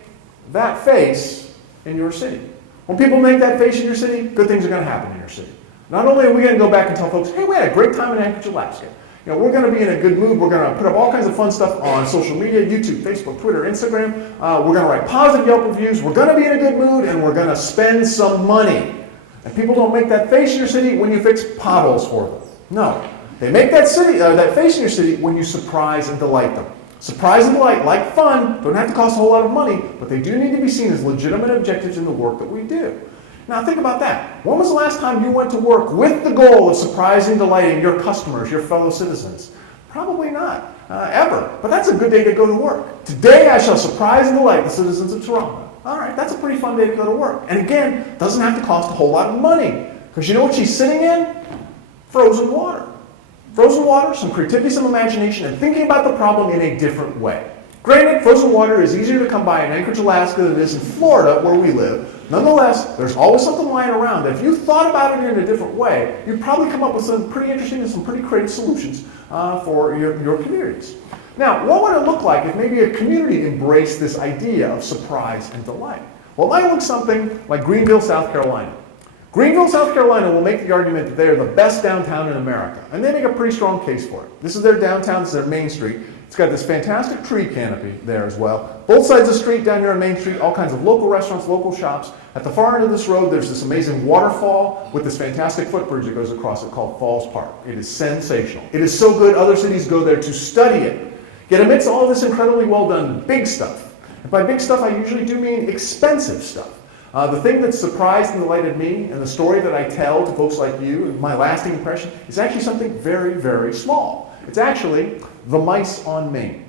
that face in your city. When people make that face in your city, good things are going to happen in your city. Not only are we going to go back and tell folks, "Hey, we had a great time in Anchorage, Alaska." We're going to be in a good mood. We're going to put up all kinds of fun stuff on social media, YouTube, Facebook, Twitter, Instagram. We're going to write positive Yelp reviews. We're going to be in a good mood, and we're going to spend some money. And people don't make that face in your city when you fix potholes for them. No. They make that face in your city when you surprise and delight them. Surprise and delight, like fun, don't have to cost a whole lot of money, but they do need to be seen as legitimate objectives in the work that we do. Now think about that. When was the last time you went to work with the goal of surprising and delighting your customers, your fellow citizens? Probably not, ever. But that's a good day to go to work. Today I shall surprise and delight the citizens of Tauranga. All right, that's a pretty fun day to go to work. And again, doesn't have to cost a whole lot of money. Because you know what she's sitting in? Frozen water. Frozen water, some creativity, some imagination, and thinking about the problem in a different way. Granted, frozen water is easier to come by in Anchorage, Alaska than it is in Florida, where we live. Nonetheless, there's always something lying around that if you thought about it in a different way, you'd probably come up with some pretty interesting and some pretty creative solutions for your communities. Now, what would it look like if maybe a community embraced this idea of surprise and delight? Well, it might look something like Greenville, South Carolina. Greenville, South Carolina will make the argument that they are the best downtown in America, and they make a pretty strong case for it. This is their downtown, this is their Main Street. It's got this fantastic tree canopy there as well. Both sides of the street down here on Main Street, all kinds of local restaurants, local shops. At the far end of this road, there's this amazing waterfall with this fantastic footbridge that goes across it called Falls Park. It is sensational. It is so good, other cities go there to study it. Yet amidst all this incredibly well done big stuff, and by big stuff I usually do mean expensive stuff. The thing that surprised and delighted me, and the story that I tell to folks like you, and my lasting impression, is actually something very, very small. It's actually the mice on Main.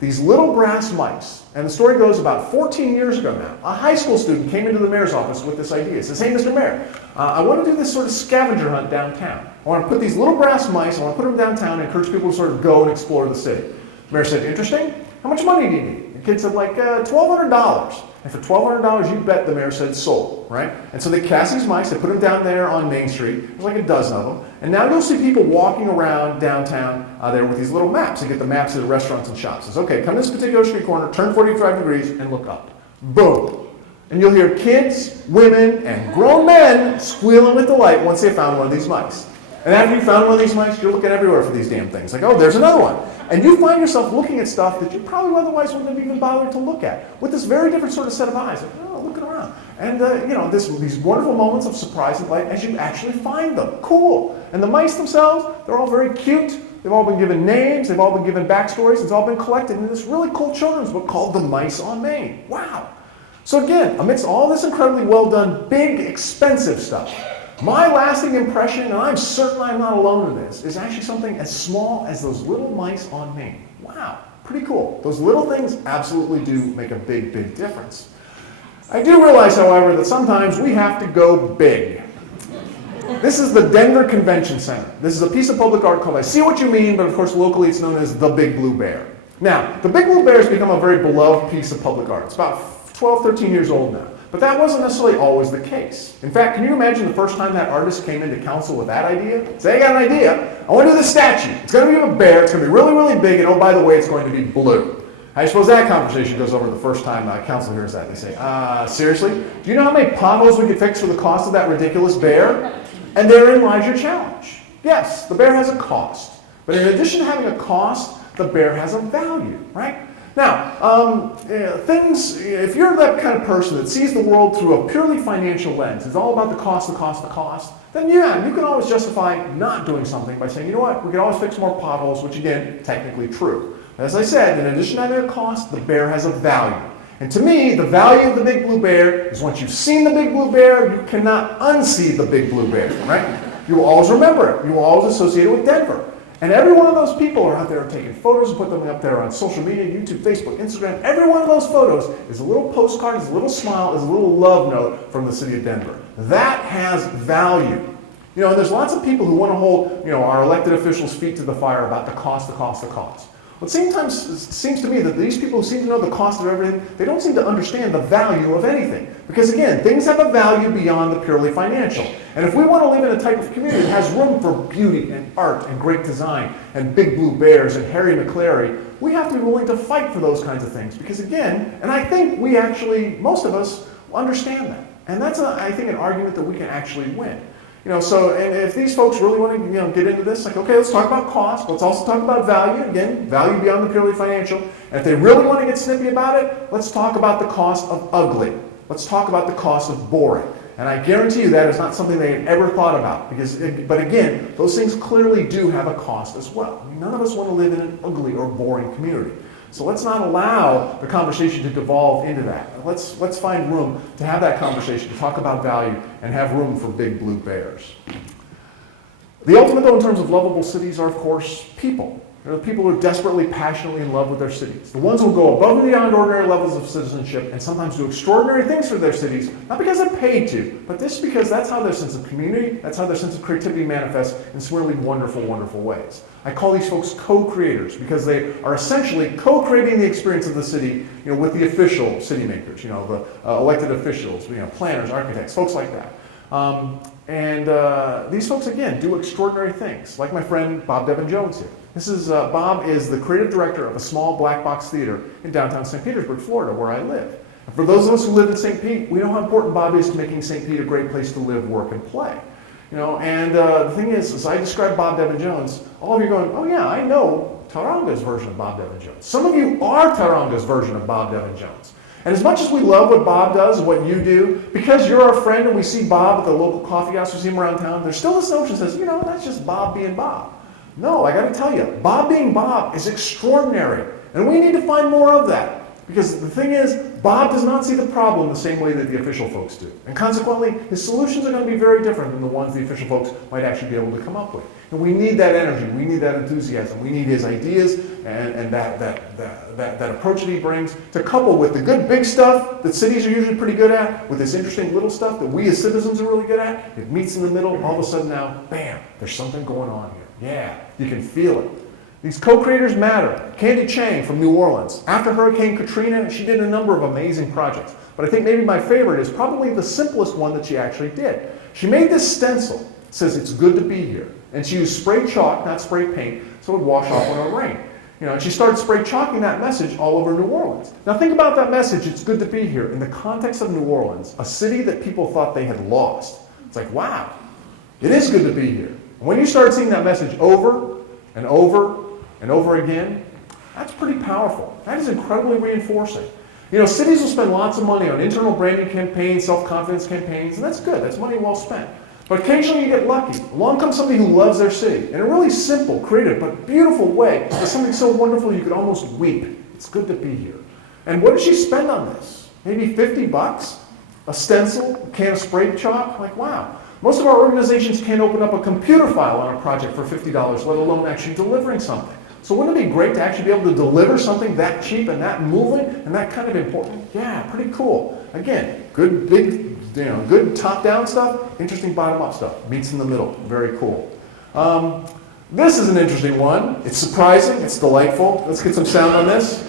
These little brass mice. And the story goes about 14 years ago now. A high school student came into the mayor's office with this idea. He says, hey, Mr. Mayor, I want to do this sort of scavenger hunt downtown. I want to put these little brass mice, I want to put them downtown and encourage people to sort of go and explore the city. The mayor said, interesting. How much money do you need? The kid said, like $1,200. And for $1,200, you bet, the mayor said, sold, right? And so they cast these mice, they put them down there on Main Street. There's like a dozen of them. And now you'll see people walking around downtown there with these little maps. They get the maps of the restaurants and shops. It says, okay, come to this particular street corner, turn 45 degrees, and look up. Boom. And you'll hear kids, women, and grown men squealing with delight once they found one of these mice. And after you found one of these mice, you're looking everywhere for these damn things. Like, oh, there's another one. And you find yourself looking at stuff that you probably otherwise wouldn't have even bothered to look at, with this very different sort of set of eyes. Like, oh, looking around. And, these wonderful moments of surprise and delight as you actually find them. Cool. And the mice themselves, they're all very cute. They've all been given names. They've all been given backstories. It's all been collected in this really cool children's book called The Mice on Main. Wow. So again, amidst all this incredibly well done, big, expensive stuff, my lasting impression, and I'm certain I'm not alone in this, is actually something as small as those little mice on Main. Wow, pretty cool. Those little things absolutely do make a big, big difference. I do realize, however, that sometimes we have to go big. This is the Denver Convention Center. This is a piece of public art called I See What You Mean, but of course locally it's known as the Big Blue Bear. Now, the Big Blue Bear has become a very beloved piece of public art. It's about 12, 13 years old now. But that wasn't necessarily always the case. In fact, can you imagine the first time that artist came into council with that idea? Say, I got an idea. I want to do this statue. It's going to be a bear. It's going to be really, really big. And oh, by the way, it's going to be blue. I suppose that conversation goes over the first time council hears that. They say, seriously? Do you know how many potholes we could fix for the cost of that ridiculous bear? And therein lies your challenge. Yes, the bear has a cost. But in addition to having a cost, the bear has a value, right? Now, if you're that kind of person that sees the world through a purely financial lens, it's all about the cost, then yeah, you can always justify not doing something by saying, you know what, we can always fix more potholes, which again, technically true. As I said, in addition to having a cost, the bear has a value. And to me, the value of the Big Blue Bear is once you've seen the Big Blue Bear, you cannot unsee the Big Blue Bear, right? You will always remember it. You will always associate it with Denver. And every one of those people are out there taking photos and put them up there on social media, YouTube, Facebook, Instagram. Every one of those photos is a little postcard, is a little smile, is a little love note from the city of Denver. That has value. You know, and there's lots of people who want to hold, our elected officials' feet to the fire about the cost. Well, sometimes it seems to me that these people who seem to know the cost of everything, they don't seem to understand the value of anything. Because again, things have a value beyond the purely financial. And if we want to live in a type of community that has room for beauty and art and great design and big blue bears and Harry Macquarie, we have to be willing to fight for those kinds of things. Because again, and I think we actually, most of us, understand that. And that's, I think, an argument that we can actually win. And if these folks really want to, get into this, like, okay, let's talk about cost. Let's also talk about value. Again, value beyond the purely financial. And if they really want to get snippy about it, let's talk about the cost of ugly. Let's talk about the cost of boring. And I guarantee you that is not something they had ever thought about. But again, those things clearly do have a cost as well. I mean, none of us want to live in an ugly or boring community. So let's not allow the conversation to devolve into that. Let's find room to have that conversation, to talk about value, and have room for big blue bears. The ultimate, though, in terms of lovable cities are, of course, people. They're the people who are desperately, passionately in love with their cities. The ones who go above and beyond ordinary levels of citizenship and sometimes do extraordinary things for their cities, not because they're paid to, but just because that's how their sense of community, that's how their sense of creativity manifests in some really wonderful, wonderful ways. I call these folks co-creators because they are essentially co-creating the experience of the city, with the official city makers, the elected officials, planners, architects, folks like that. These folks, again, do extraordinary things, like my friend Bob Devin Jones here. Bob is the creative director of a small black box theater in downtown St. Petersburg, Florida, where I live. And for those of us who live in St. Pete, we know how important Bob is to making St. Pete a great place to live, work, and play. The thing is, as I describe Bob Devin Jones, all of you are going, oh yeah, I know Tauranga's version of Bob Devin Jones. Some of you are Tauranga's version of Bob Devin Jones. And as much as we love what Bob does, what you do, because you're our friend and we see Bob at the local coffee house, we see him around town, there's still this notion that says, that's just Bob being Bob. No, I got to tell you, Bob being Bob is extraordinary. And we need to find more of that. Because the thing is, Bob does not see the problem the same way that the official folks do. And consequently, his solutions are going to be very different than the ones the official folks might actually be able to come up with. And we need that energy, we need that enthusiasm, we need his ideas and that approach that he brings to couple with the good big stuff that cities are usually pretty good at, with this interesting little stuff that we as citizens are really good at. It meets in the middle, all of a sudden now, bam, there's something going on here. Yeah, you can feel it. These co-creators matter. Candy Chang from New Orleans. After Hurricane Katrina, she did a number of amazing projects. But I think maybe my favorite is probably the simplest one that she actually did. She made this stencil. It says, "It's good to be here." And she used spray chalk, not spray paint, so it would wash off when it rained. And she started spray chalking that message all over New Orleans. Now think about that message, "It's good to be here," in the context of New Orleans, a city that people thought they had lost. It's like, wow, it is good to be here. And when you start seeing that message over and over and over again, that's pretty powerful. That is incredibly reinforcing. Cities will spend lots of money on internal branding campaigns, self-confidence campaigns, and that's good. That's money well spent. But occasionally you get lucky. Along comes somebody who loves their city in a really simple, creative, but beautiful way. It's something so wonderful you could almost weep. It's good to be here. And what did she spend on this? Maybe $50? A stencil? A can of spray chalk? Like, wow. Most of our organizations can't open up a computer file on a project for $50, let alone actually delivering something. So wouldn't it be great to actually be able to deliver something that cheap and that moving and that kind of important? Yeah, pretty cool. Again, good big, good top-down stuff, interesting bottom-up stuff. Meets in the middle, very cool. This is an interesting one. It's surprising, it's delightful. Let's get some sound on this.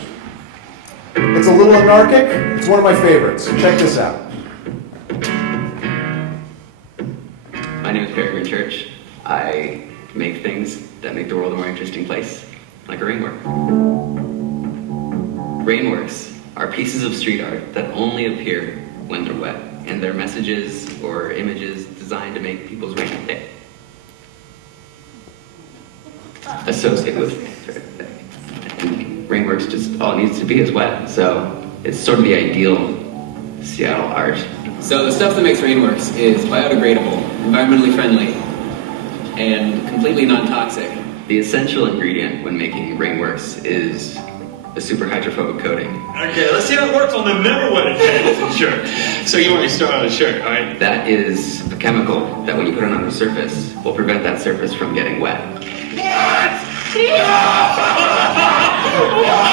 It's a little anarchic. It's one of my favorites. Check this out. My name is Pedestrian Church. I make things that make the world a more interesting place. Like a rainwork. Rainworks are pieces of street art that only appear when they're wet, and they're messages or images designed to make people's rainy day associated with rainworks. Just all it needs to be is wet, so it's sort of the ideal Seattle art. So the stuff that makes rainworks is biodegradable, environmentally friendly, and completely non-toxic. The essential ingredient when making rainworks is a super hydrophobic coating. Okay, let's see how it works on the never wetted pants and shirt. So you want me to start on a shirt, all right? That is a chemical that when you put it on a surface will prevent that surface from getting wet. What?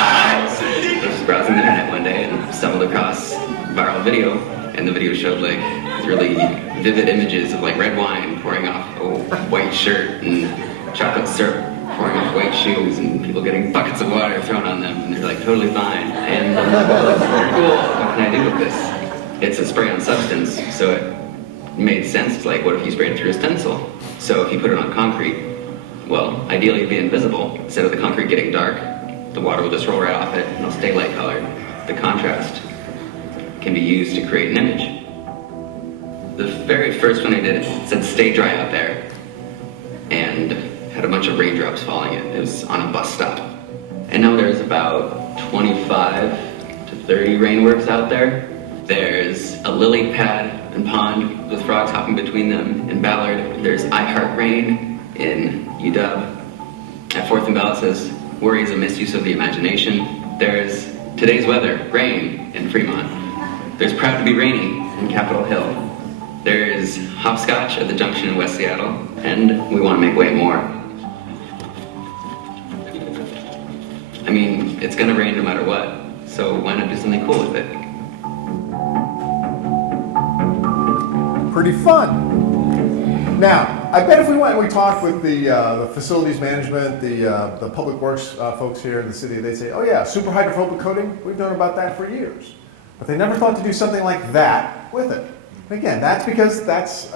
I was just browsing the internet one day and stumbled across a viral video, and the video showed like really vivid images of like red wine pouring off a white shirt and chocolate syrup pouring off white shoes and people getting buckets of water thrown on them and they're like totally fine. And I'm like, well, that's very cool. What can I do with this? It's a spray-on substance, so it made sense. It's like, what if you sprayed it through a stencil? So if you put it on concrete, well, ideally it'd be invisible. Instead of the concrete getting dark, the water will just roll right off it and it'll stay light colored. The contrast can be used to create an image. The very first one I did, it said "Stay dry out there," and had a bunch of raindrops falling in. It was on a bus stop. And now there's about 25 to 30 rainworks out there. There's a lily pad and Pond with frogs hopping between them. In Ballard, there's I Heart Rain in UW. At 4th and Bell, it says, worry is a misuse of the imagination. There's Today's Weather, rain in Fremont. There's Proud to be Rainy in Capitol Hill. There's Hopscotch at the Junction in West Seattle. And we want to make way more. I mean, it's gonna rain no matter what, so why not do something cool with it? Pretty fun. Now, I bet if we went and we talked with the facilities management, the public works folks here in the city, they'd say, oh yeah, super hydrophobic coating, we've known about that for years. But they never thought to do something like that with it. And again, that's because that's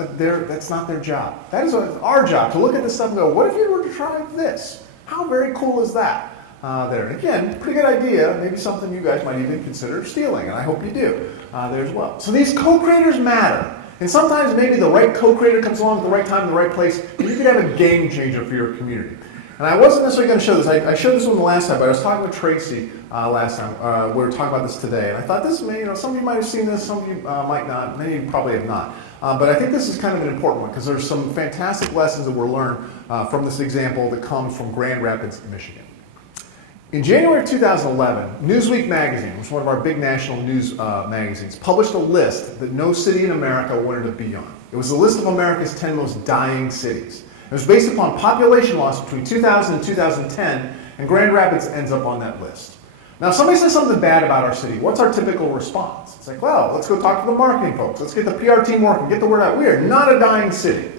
not their job. That is our job, to look at this stuff and go, what if you were to try this? How very cool is that? There. And again, pretty good idea, maybe something you guys might even consider stealing, and I hope you do there as well. So these co-creators matter. And sometimes maybe the right co-creator comes along at the right time in the right place, and you could have a game changer for your community. And I wasn't necessarily going to show this. I showed this one the last time, but I was talking with Tracy last time. We were talking about this today, and I thought this may, some of you might have seen this, some of you might not, many of you probably have not. But I think this is kind of an important one because there's some fantastic lessons that were learned from this example that comes from Grand Rapids, Michigan. In January of 2011, Newsweek magazine, which is one of our big national news magazines, published a list that no city in America wanted to be on. It was a list of America's 10 most dying cities. It was based upon population loss between 2000 and 2010, and Grand Rapids ends up on that list. Now, if somebody says something bad about our city, what's our typical response? It's like, well, let's go talk to the marketing folks. Let's get the PR team working, get the word out. We are not a dying city.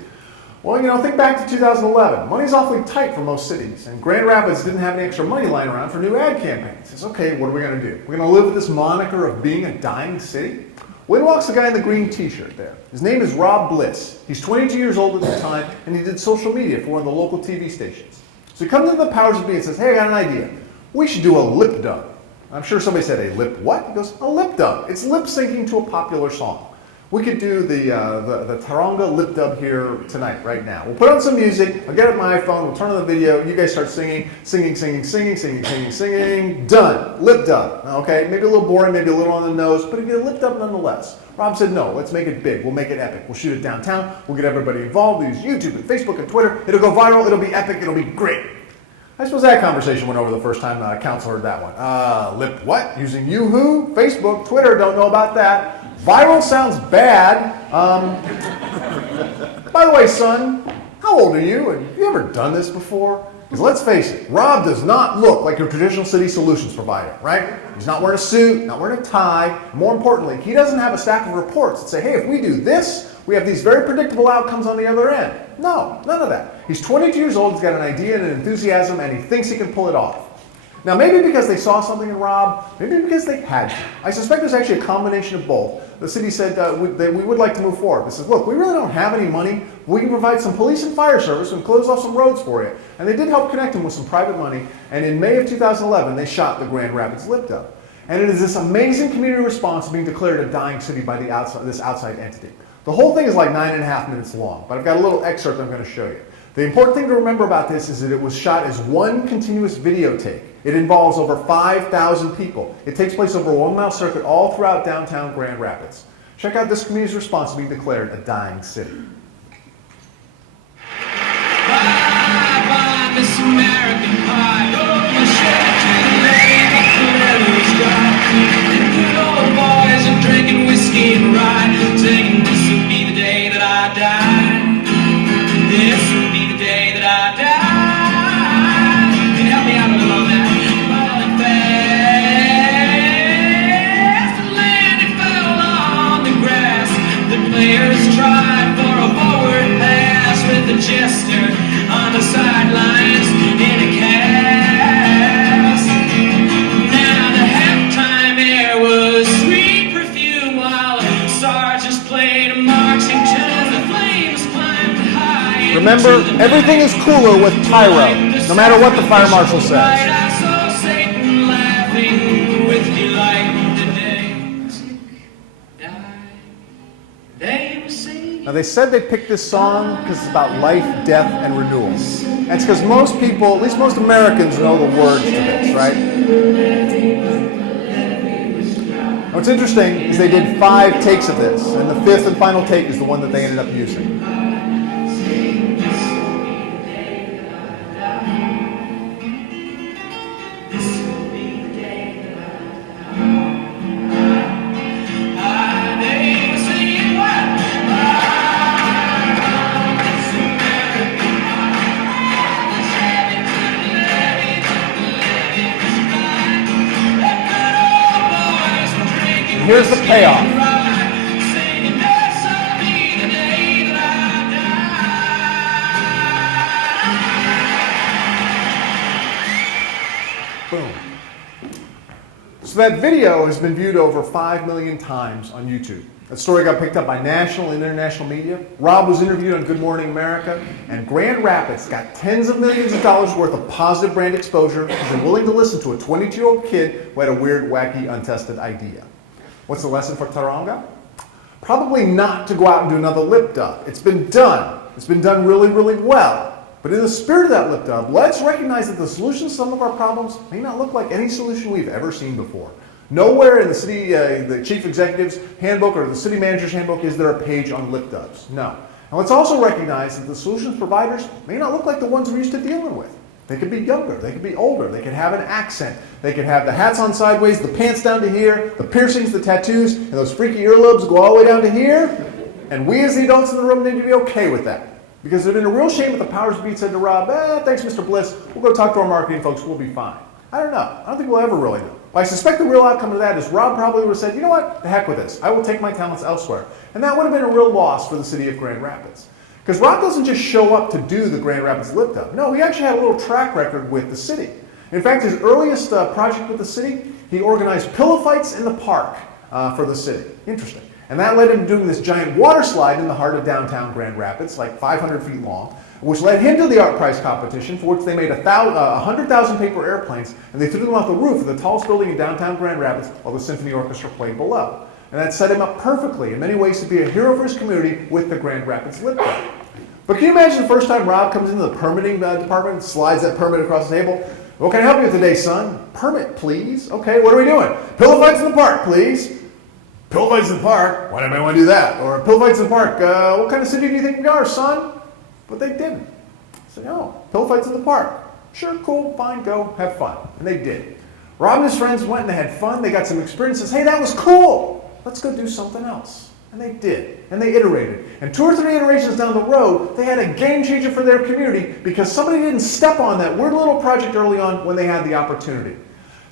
Well, think back to 2011. Money's awfully tight for most cities, and Grand Rapids didn't have any extra money lying around for new ad campaigns. It's okay, what are we going to do? We're going to live with this moniker of being a dying city? Well, in walks the guy in the green t-shirt there. His name is Rob Bliss. He's 22 years old at the time, and he did social media for one of the local TV stations. So he comes into the powers that be and says, hey, I got an idea. We should do a lip dub. I'm sure somebody said, a lip what? He goes, a lip dub. It's lip syncing to a popular song. We could do the Tauranga lip dub here tonight, right now. We'll put on some music, I'll get up my iPhone, we'll turn on the video, you guys start singing, done, lip dub. Okay, maybe a little boring, maybe a little on the nose, but it'll be a lip dub nonetheless. Rob said, no, let's make it big, we'll make it epic. We'll shoot it downtown, we'll get everybody involved, we'll use YouTube and Facebook and Twitter, it'll go viral, it'll be epic, it'll be great. I suppose that conversation went over the first time council heard that one. Lip what? Using Yoo-hoo, Facebook, Twitter, don't know about that. Viral sounds bad. By the way, son, how old are you? And have you ever done this before? Because let's face it, Rob does not look like your traditional city solutions provider, right? He's not wearing a suit, not wearing a tie. More importantly, he doesn't have a stack of reports that say, hey, if we do this, we have these very predictable outcomes on the other end. No, none of that. He's 22 years old, he's got an idea and an enthusiasm, and he thinks he can pull it off. Now, maybe because they saw something in Rob, maybe because they had to. I suspect there's actually a combination of both. The city said that we would like to move forward. They said, look, we really don't have any money. We can provide some police and fire service and close off some roads for you. And they did help connect him with some private money. And in May of 2011, they shot the Grand Rapids lip dub. And it is this amazing community response being declared a dying city by this outside entity. The whole thing is like 9.5 minutes long, but I've got a little excerpt I'm going to show you. The important thing to remember about this is that it was shot as one continuous videotape. It involves over 5,000 people. It takes place over a 1-mile circuit all throughout downtown Grand Rapids. Check out this community's response to being declared a dying city. Bye, bye, Miss American Pie. My shirt too late, my career was dry. And good old boys are drinking whiskey and rye, singing, this will be the day that I die. This will be the day that I die. Can you help me out a little on that? Falling fast, the land it fell on the grass. The players tried for a forward pass with the jester on the sidelines in a cast. Now the halftime air was sweet perfume while the sergeants played a marching tune. The flames climbed high. Remember, everything is cooler with pyro, no matter what the fire marshal says. I saw Satan laughing with delight the day died. They were singing. Now, they said they picked this song because it's about life, death, and renewal. And it's because most people, at least most Americans, know the words to this, right? What's interesting is they did 5 takes of this, and the 5th and final take is the one that they ended up using. Here's the payoff. Boom. So that video has been viewed over 5 million times on YouTube. That story got picked up by national and international media. Rob was interviewed on Good Morning America, and Grand Rapids got tens of millions of dollars worth of positive brand exposure because they're willing to listen to a 22-year-old kid who had a weird, wacky, untested idea. What's the lesson for Tauranga? Probably not to go out and do another lip dub. It's been done. It's been done really, really well. But in the spirit of that lip dub, let's recognize that the solution to some of our problems may not look like any solution we've ever seen before. Nowhere in the city, the chief executive's handbook or the city manager's handbook is there a page on lip dubs. No. And let's also recognize that the solutions providers may not look like the ones we're used to dealing with. They could be younger, they could be older, they could have an accent, they could have the hats on sideways, the pants down to here, the piercings, the tattoos, and those freaky earlobes go all the way down to here. And we as the adults in the room need to be okay with that. Because it would have been a real shame if the powers that be said to Rob, thanks Mr. Bliss, we'll go talk to our marketing folks, we'll be fine. I don't know. I don't think we'll ever really know. But I suspect the real outcome of that is Rob probably would have said, you know what, the heck with this. I will take my talents elsewhere. And that would have been a real loss for the city of Grand Rapids. Because Rob doesn't just show up to do the Grand Rapids lip dub. No, he actually had a little track record with the city. In fact, his earliest project with the city, he organized pillow fights in the park for the city. Interesting. And that led him to doing this giant water slide in the heart of downtown Grand Rapids, like 500 feet long, which led him to the art prize competition, for which they made 100,000 paper airplanes, and they threw them off the roof of the tallest building in downtown Grand Rapids while the symphony orchestra played below. And that set him up perfectly, in many ways, to be a hero for his community with the Grand Rapids lip dub. But can you imagine the first time Rob comes into the permitting department, slides that permit across the table? What can I help you with today, son? Permit, please. Okay, what are we doing? Pillow fights in the park, please. Pillow fights in the park? Why did anybody want to do that? Or pillow fights in the park? What kind of city do you think we are, son? But they didn't. I said, no, pillow fights in the park. Sure, cool, fine, go, have fun. And they did. Rob and his friends went and they had fun. They got some experiences. Hey, that was cool. Let's go do something else. And they did. And they iterated. And 2 or 3 iterations down the road, they had a game changer for their community because somebody didn't step on that weird little project early on when they had the opportunity.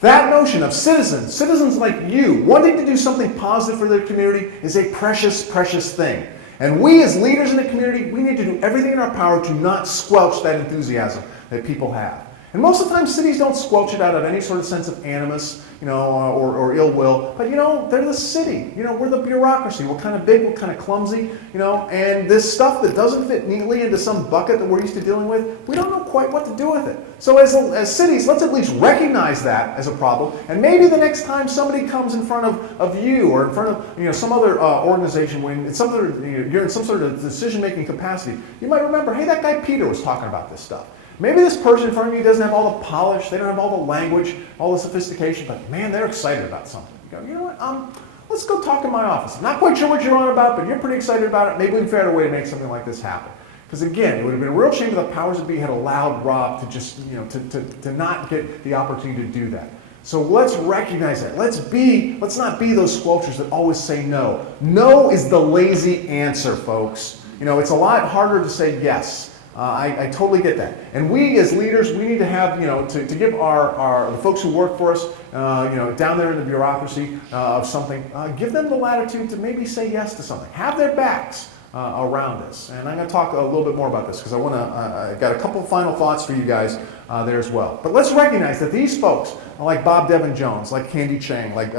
That notion of citizens like you, wanting to do something positive for their community is a precious, precious thing. And we as leaders in the community, we need to do everything in our power to not squelch that enthusiasm that people have. And most of the time, cities don't squelch it out of any sort of sense of animus, or ill will. But, they're the city. We're the bureaucracy. We're kind of big, we're kind of clumsy, and this stuff that doesn't fit neatly into some bucket that we're used to dealing with, we don't know quite what to do with it. So as cities, let's at least recognize that as a problem. And maybe the next time somebody comes in front of you or in front of, some other organization, when it's you're in some sort of decision-making capacity, you might remember, hey, that guy Peter was talking about this stuff. Maybe this person in front of you doesn't have all the polish, they don't have all the language, all the sophistication, but man, they're excited about something. You go, you know what, let's go talk in my office. I'm not quite sure what you're on about, but you're pretty excited about it. Maybe we can figure out a way to make something like this happen. Because again, it would have been a real shame if the powers that be had allowed Rob to just, to not get the opportunity to do that. So let's recognize that. Let's not be those squelchers that always say no. No is the lazy answer, folks. It's a lot harder to say yes. I totally get that. And we as leaders, we need to have, to give the folks who work for us, down there in the bureaucracy of something, give them the latitude to maybe say yes to something. Have their backs around us. And I'm going to talk a little bit more about this because I got a couple of final thoughts for you guys there as well. But let's recognize that these folks, like Bob Devin Jones, like Candy Chang, like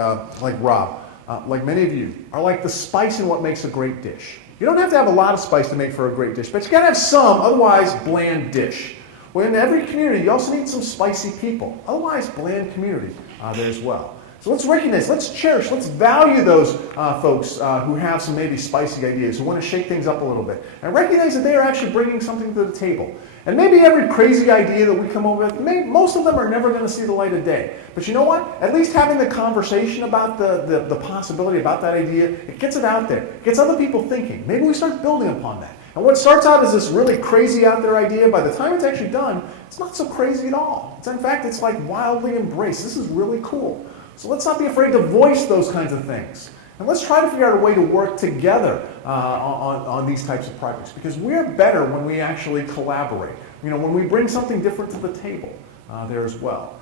Rob, like many of you, are like the spice in what makes a great dish. You don't have to have a lot of spice to make for a great dish, but you gotta have some, otherwise bland dish. Well, in every community, you also need some spicy people. Otherwise, bland community there as well. So let's recognize, let's cherish, let's value those folks who have some maybe spicy ideas, who want to shake things up a little bit. And recognize that they are actually bringing something to the table. And maybe every crazy idea that we come up with, most of them are never going to see the light of day. But you know what? At least having the conversation about the possibility, about that idea, it gets it out there. It gets other people thinking. Maybe we start building upon that. And what starts out as this really crazy out there idea, by the time it's actually done, it's not so crazy at all. In fact, it's like wildly embraced. This is really cool. So let's not be afraid to voice those kinds of things. And let's try to figure out a way to work together on these types of projects, because we're better when we actually collaborate. When we bring something different to the table there as well.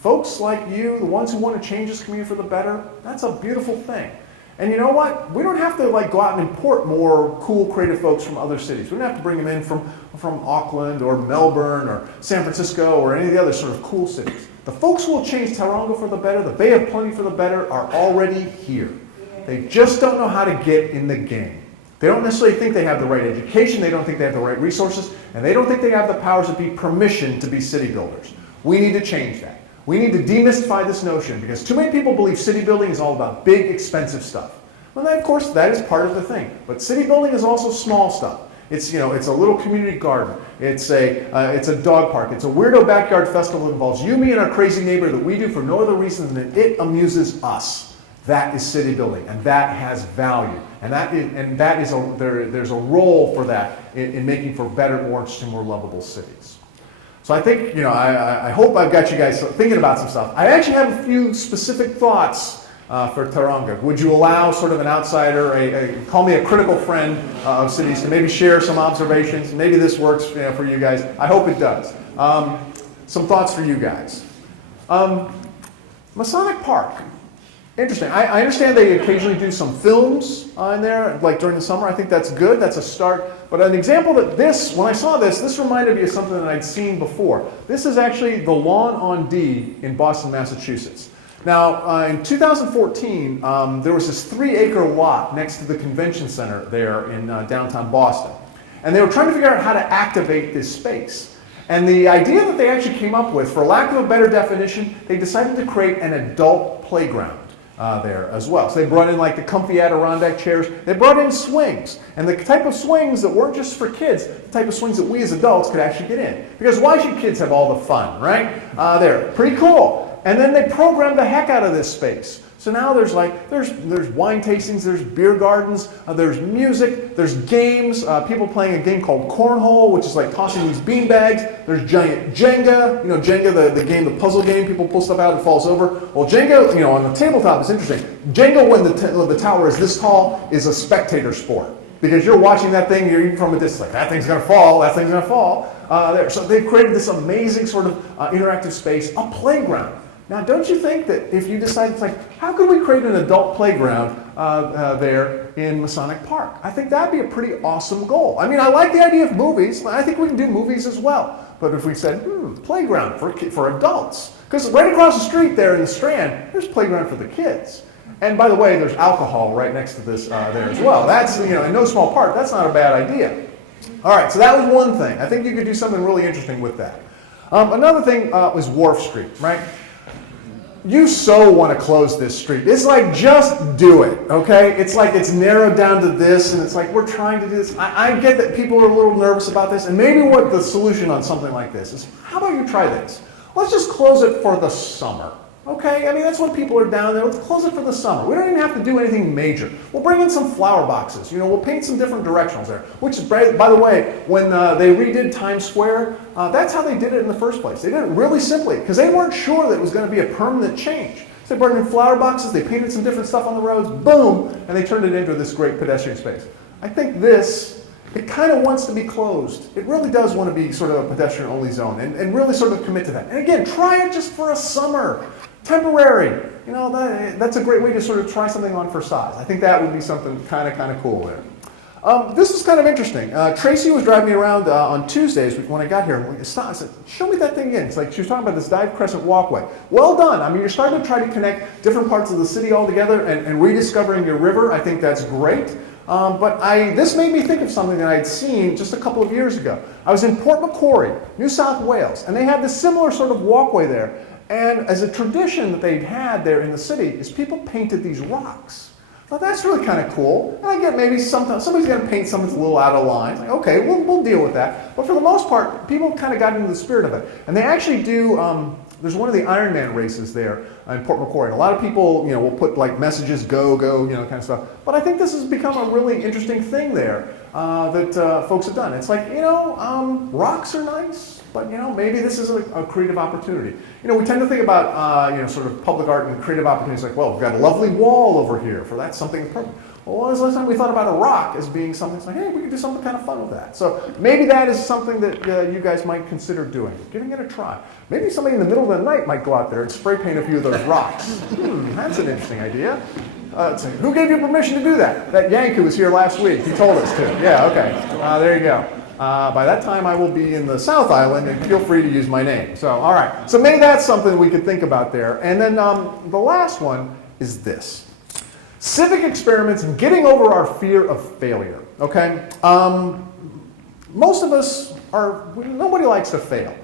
Folks like you, the ones who want to change this community for the better, that's a beautiful thing. And you know what? We don't have to go out and import more cool, creative folks from other cities. We don't have to bring them in from Auckland or Melbourne or San Francisco or any of the other sort of cool cities. The folks who will change Tauranga for the better, the Bay of Plenty for the better, are already here. They just don't know how to get in the game. They don't necessarily think they have the right education, they don't think they have the right resources, and they don't think they have the powers to be permission to be city builders. We need to change that. We need to demystify this notion, because too many people believe city building is all about big, expensive stuff. Well, of course, that is part of the thing. But city building is also small stuff. It's it's a little community garden. It's a dog park. It's a weirdo backyard festival that involves you, me, and our crazy neighbor that we do for no other reason than it amuses us. That is city building, and that has value. There's a role for that in making for better, more interesting, more lovable cities. So I think, I hope I've got you guys thinking about some stuff. I actually have a few specific thoughts for Tauranga. Would you allow sort of an outsider, call me a critical friend of cities, to maybe share some observations? Maybe this works for you guys. I hope it does. Some thoughts for you guys. Masonic Park. Interesting. I understand they occasionally do some films in there, like during the summer. I think that's good. That's a start. But an example that when I saw this reminded me of something that I'd seen before. This is actually the Lawn on D in Boston, Massachusetts. Now, in 2014, there was this 3-acre lot next to the convention center there in downtown Boston. And they were trying to figure out how to activate this space. And the idea that they actually came up with, for lack of a better definition, they decided to create an adult playground there as well. So they brought in the comfy Adirondack chairs. They brought in swings. And the type of swings that weren't just for kids, the type of swings that we as adults could actually get in. Because why should kids have all the fun, right? They're pretty cool. And then they programmed the heck out of this space. So now there's wine tastings, there's beer gardens, there's music, there's games, people playing a game called Cornhole, which is like tossing these bean bags. There's giant Jenga, Jenga, the game, the puzzle game, people pull stuff out and it falls over. Well, Jenga, on the tabletop is interesting. Jenga, when the tower is this tall, is a spectator sport. Because you're watching that thing, you're even from a distance, that thing's gonna fall, that thing's gonna fall. So they've created this amazing sort of interactive space, a playground. Now, don't you think that if you decide, how could we create an adult playground there in Masonic Park? I think that'd be a pretty awesome goal. I mean, I like the idea of movies. I think we can do movies as well. But if we said, playground for adults. Because right across the street there in the Strand, there's playground for the kids. And by the way, there's alcohol right next to this there as well. That's, in no small part, that's not a bad idea. All right, so that was one thing. I think you could do something really interesting with that. Another thing was Wharf Street, right? You so want to close this street. It's just do it, okay? It's it's narrowed down to this, and it's we're trying to do this. I get that people are a little nervous about this, and maybe what the solution on something like this is, how about you try this? Let's just close it for the summer, okay? I mean, that's when people are down there. Let's close it for the summer. We don't even have to do anything major. We'll bring in some flower boxes. We'll paint some different directionals there, which is, by the way, when they redid Times Square, that's how they did it in the first place. They did it really simply because they weren't sure that it was going to be a permanent change. So they brought in flower boxes, they painted some different stuff on the roads, boom, and they turned it into this great pedestrian space. I think it kind of wants to be closed. It really does want to be sort of a pedestrian-only zone and really sort of commit to that. And again, try it just for a summer. Temporary. That's a great way to sort of try something on for size. I think that would be something kind of cool there. This was kind of interesting. Tracy was driving me around on Tuesdays when I got here. And I said, show me that thing again. It's she was talking about this dive Crescent Walkway. Well done. I mean, you're starting to try to connect different parts of the city all together and rediscovering your river. I think that's great. But this made me think of something that I'd seen just a couple of years ago. I was in Port Macquarie, New South Wales, and they had this similar sort of walkway there. And as a tradition that they'd had there in the city is people painted these rocks. Well, that's really kind of cool. And I get maybe sometimes somebody's going to paint something that's a little out of line. It's like, okay, we'll deal with that. But for the most part, people kind of got into the spirit of it. And they actually do, there's one of the Ironman races there in Port Macquarie. And a lot of people, will put like messages, go, kind of stuff. But I think this has become a really interesting thing there that folks have done. It's like, rocks are nice. But maybe this is a creative opportunity. We tend to think about sort of public art and creative opportunities like, well, we've got a lovely wall over here, for that's something perfect. Well, when was the last time we thought about a rock as being something that's like, hey, we could do something kind of fun with that. So maybe that is something that you guys might consider doing, giving it a try. Maybe somebody in the middle of the night might go out there and spray paint a few of those rocks. That's an interesting idea. Let's see. Who gave you permission to do that? That Yank who was here last week. He told us to. Yeah, okay. There you go. By that time, I will be in the South Island, and feel free to use my name. So, all right. So maybe that's something we could think about there. And then the last one is this. Civic experiments and getting over our fear of failure, okay? Most of us nobody likes to fail.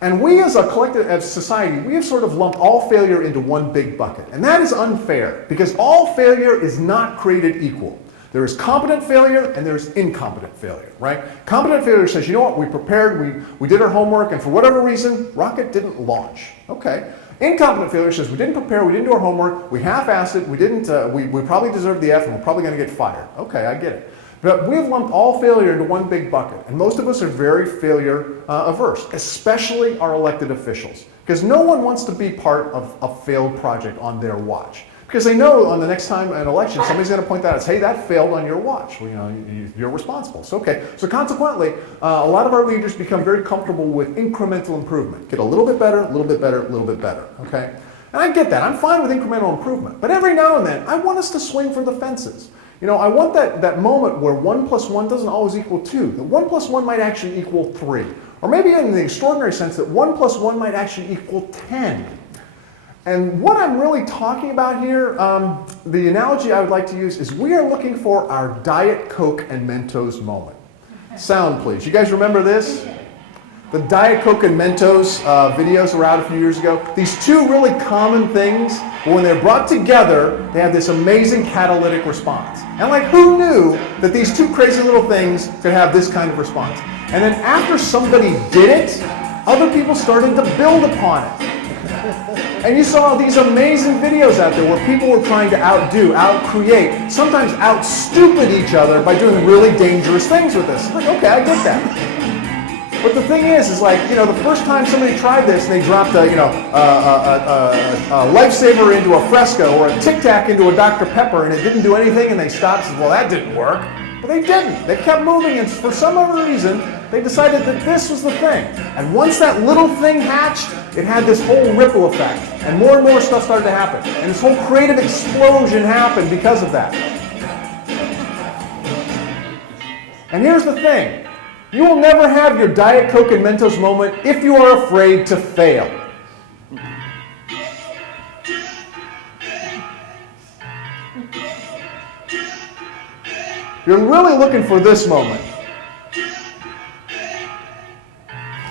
And we as a collective, as society, we have sort of lumped all failure into one big bucket. And that is unfair, because all failure is not created equal. There is competent failure and there's incompetent failure, right? Competent failure says, you know what, we prepared, we did our homework, and for whatever reason, rocket didn't launch. Okay. Incompetent failure says we didn't prepare, we didn't do our homework, we half-assed it, we probably deserved the F and we're probably going to get fired. Okay, I get it. But we've lumped all failure into one big bucket, and most of us are very failure averse, especially our elected officials, because no one wants to be part of a failed project on their watch. Because they know on the next time an election, somebody's going to point that out and say, hey, that failed on your watch. Well, you're responsible. So, okay. So consequently, a lot of our leaders become very comfortable with incremental improvement. Get a little bit better, a little bit better, a little bit better. Okay? And I get that. I'm fine with incremental improvement. But every now and then, I want us to swing for the fences. I want that moment where 1 + 1 doesn't always equal 2. That 1 + 1 might actually equal 3. Or maybe in the extraordinary sense that 1 + 1 might actually equal 10. And what I'm really talking about here, the analogy I would like to use is we are looking for our Diet Coke and Mentos moment. Sound, please. You guys remember this? The Diet Coke and Mentos videos were out a few years ago. These two really common things, when they're brought together, they have this amazing catalytic response. And like, who knew that these two crazy little things could have this kind of response? And then after somebody did it, other people started to build upon it. And you saw these amazing videos out there where people were trying to outdo, outcreate, sometimes outstupid each other by doing really dangerous things with this. Like, okay, I get that. But the thing is like, the first time somebody tried this and they dropped a Lifesaver into a Fresco or a Tic Tac into a Dr. Pepper and it didn't do anything and they stopped and said, well, that didn't work. But they didn't. They kept moving, and for some other reason, they decided that this was the thing. And once that little thing hatched, it had this whole ripple effect. And more stuff started to happen. And this whole creative explosion happened because of that. And here's the thing. You will never have your Diet Coke and Mentos moment if you are afraid to fail. You're really looking for this moment.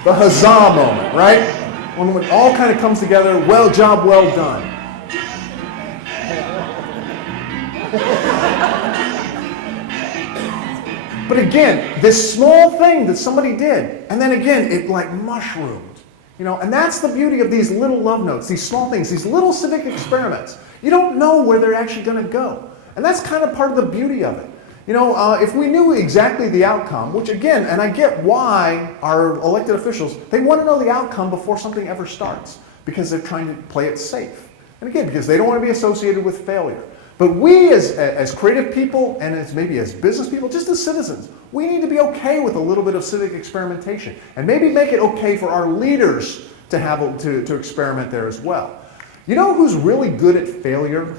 The huzzah moment, right? When it all kind of comes together, well, job well done. But again, this small thing that somebody did, and then again, it like mushroomed. And that's the beauty of these little love notes, these small things, these little civic experiments. You don't know where they're actually going to go. And that's kind of part of the beauty of it. If we knew exactly the outcome, which again, and I get why our elected officials, they want to know the outcome before something ever starts, because they're trying to play it safe. And again, because they don't want to be associated with failure. But we as creative people and as business people, just as citizens, we need to be okay with a little bit of civic experimentation. And maybe make it okay for our leaders to have to experiment there as well. You know who's really good at failure?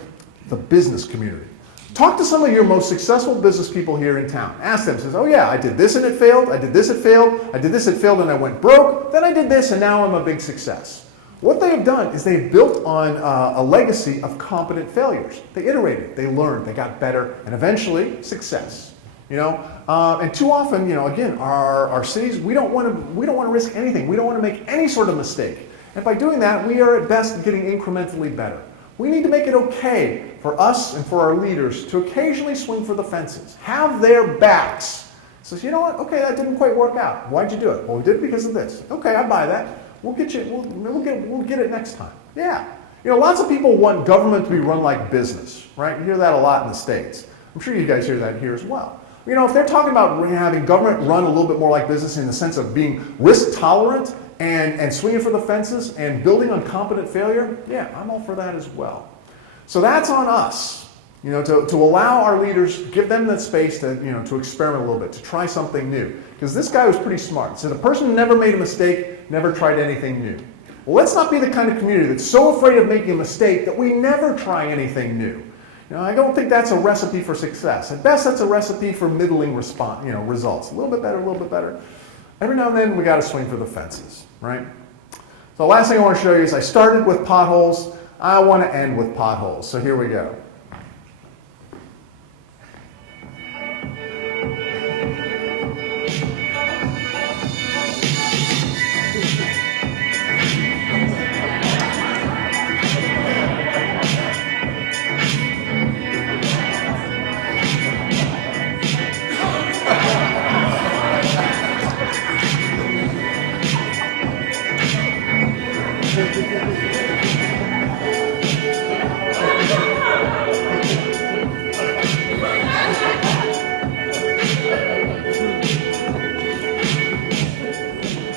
The business community. Talk to some of your most successful business people here in town. Ask them, says, oh yeah, I did this and it failed, I did this, it failed, I did this, it failed, and I went broke, then I did this, and now I'm a big success. What they have done is they've built on a legacy of competent failures. They iterated, they learned, they got better, and eventually, success. And too often, again, our cities, we don't want to risk anything. We don't want to make any sort of mistake. And by doing that, we are at best getting incrementally better. We need to make it okay for us and for our leaders to occasionally swing for the fences, have their backs. Says, you know what? Okay, that didn't quite work out. Why'd you do it? Well, we did it because of this. Okay, I buy that. We'll get it next time. Yeah. You know, lots of people want government to be run like business, right? You hear that a lot in the States. I'm sure you guys hear that here as well. You know, if they're talking about having government run a little bit more like business in the sense of being risk tolerant and swinging for the fences and building on competent failure, yeah, I'm all for that as well. So that's on us, you know, to allow our leaders, give them that space to, you know, to experiment a little bit, to try something new. Because this guy was pretty smart. He said, a person who never made a mistake never tried anything new. Well, let's not be the kind of community that's so afraid of making a mistake that we never try anything new. You know, I don't think that's a recipe for success. At best, that's a recipe for middling results. A little bit better, a little bit better. Every now and then, we got to swing for the fences, right? So the last thing I want to show you is I started with potholes. I want to end with potholes. So here we go.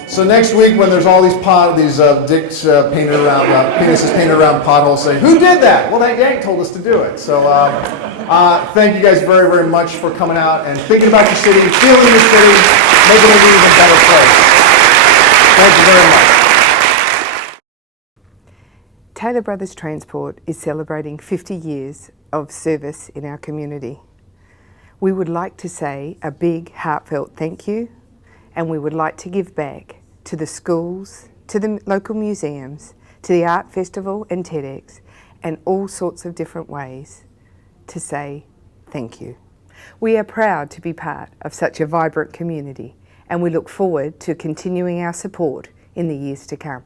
So next week, when there's all these dicks painted around, penises painted around potholes, saying, "Who did that?" Well, that yank told us to do it. So thank you guys very, very much for coming out and thinking about your city, feeling your city, making it an even better place. Thank you very much. Taylor Brothers Transport is celebrating 50 years of service in our community. We would like to say a big, heartfelt thank you, and we would like to give back to the schools, to the local museums, to the art festival and TEDx, and all sorts of different ways to say thank you. We are proud to be part of such a vibrant community, and we look forward to continuing our support in the years to come.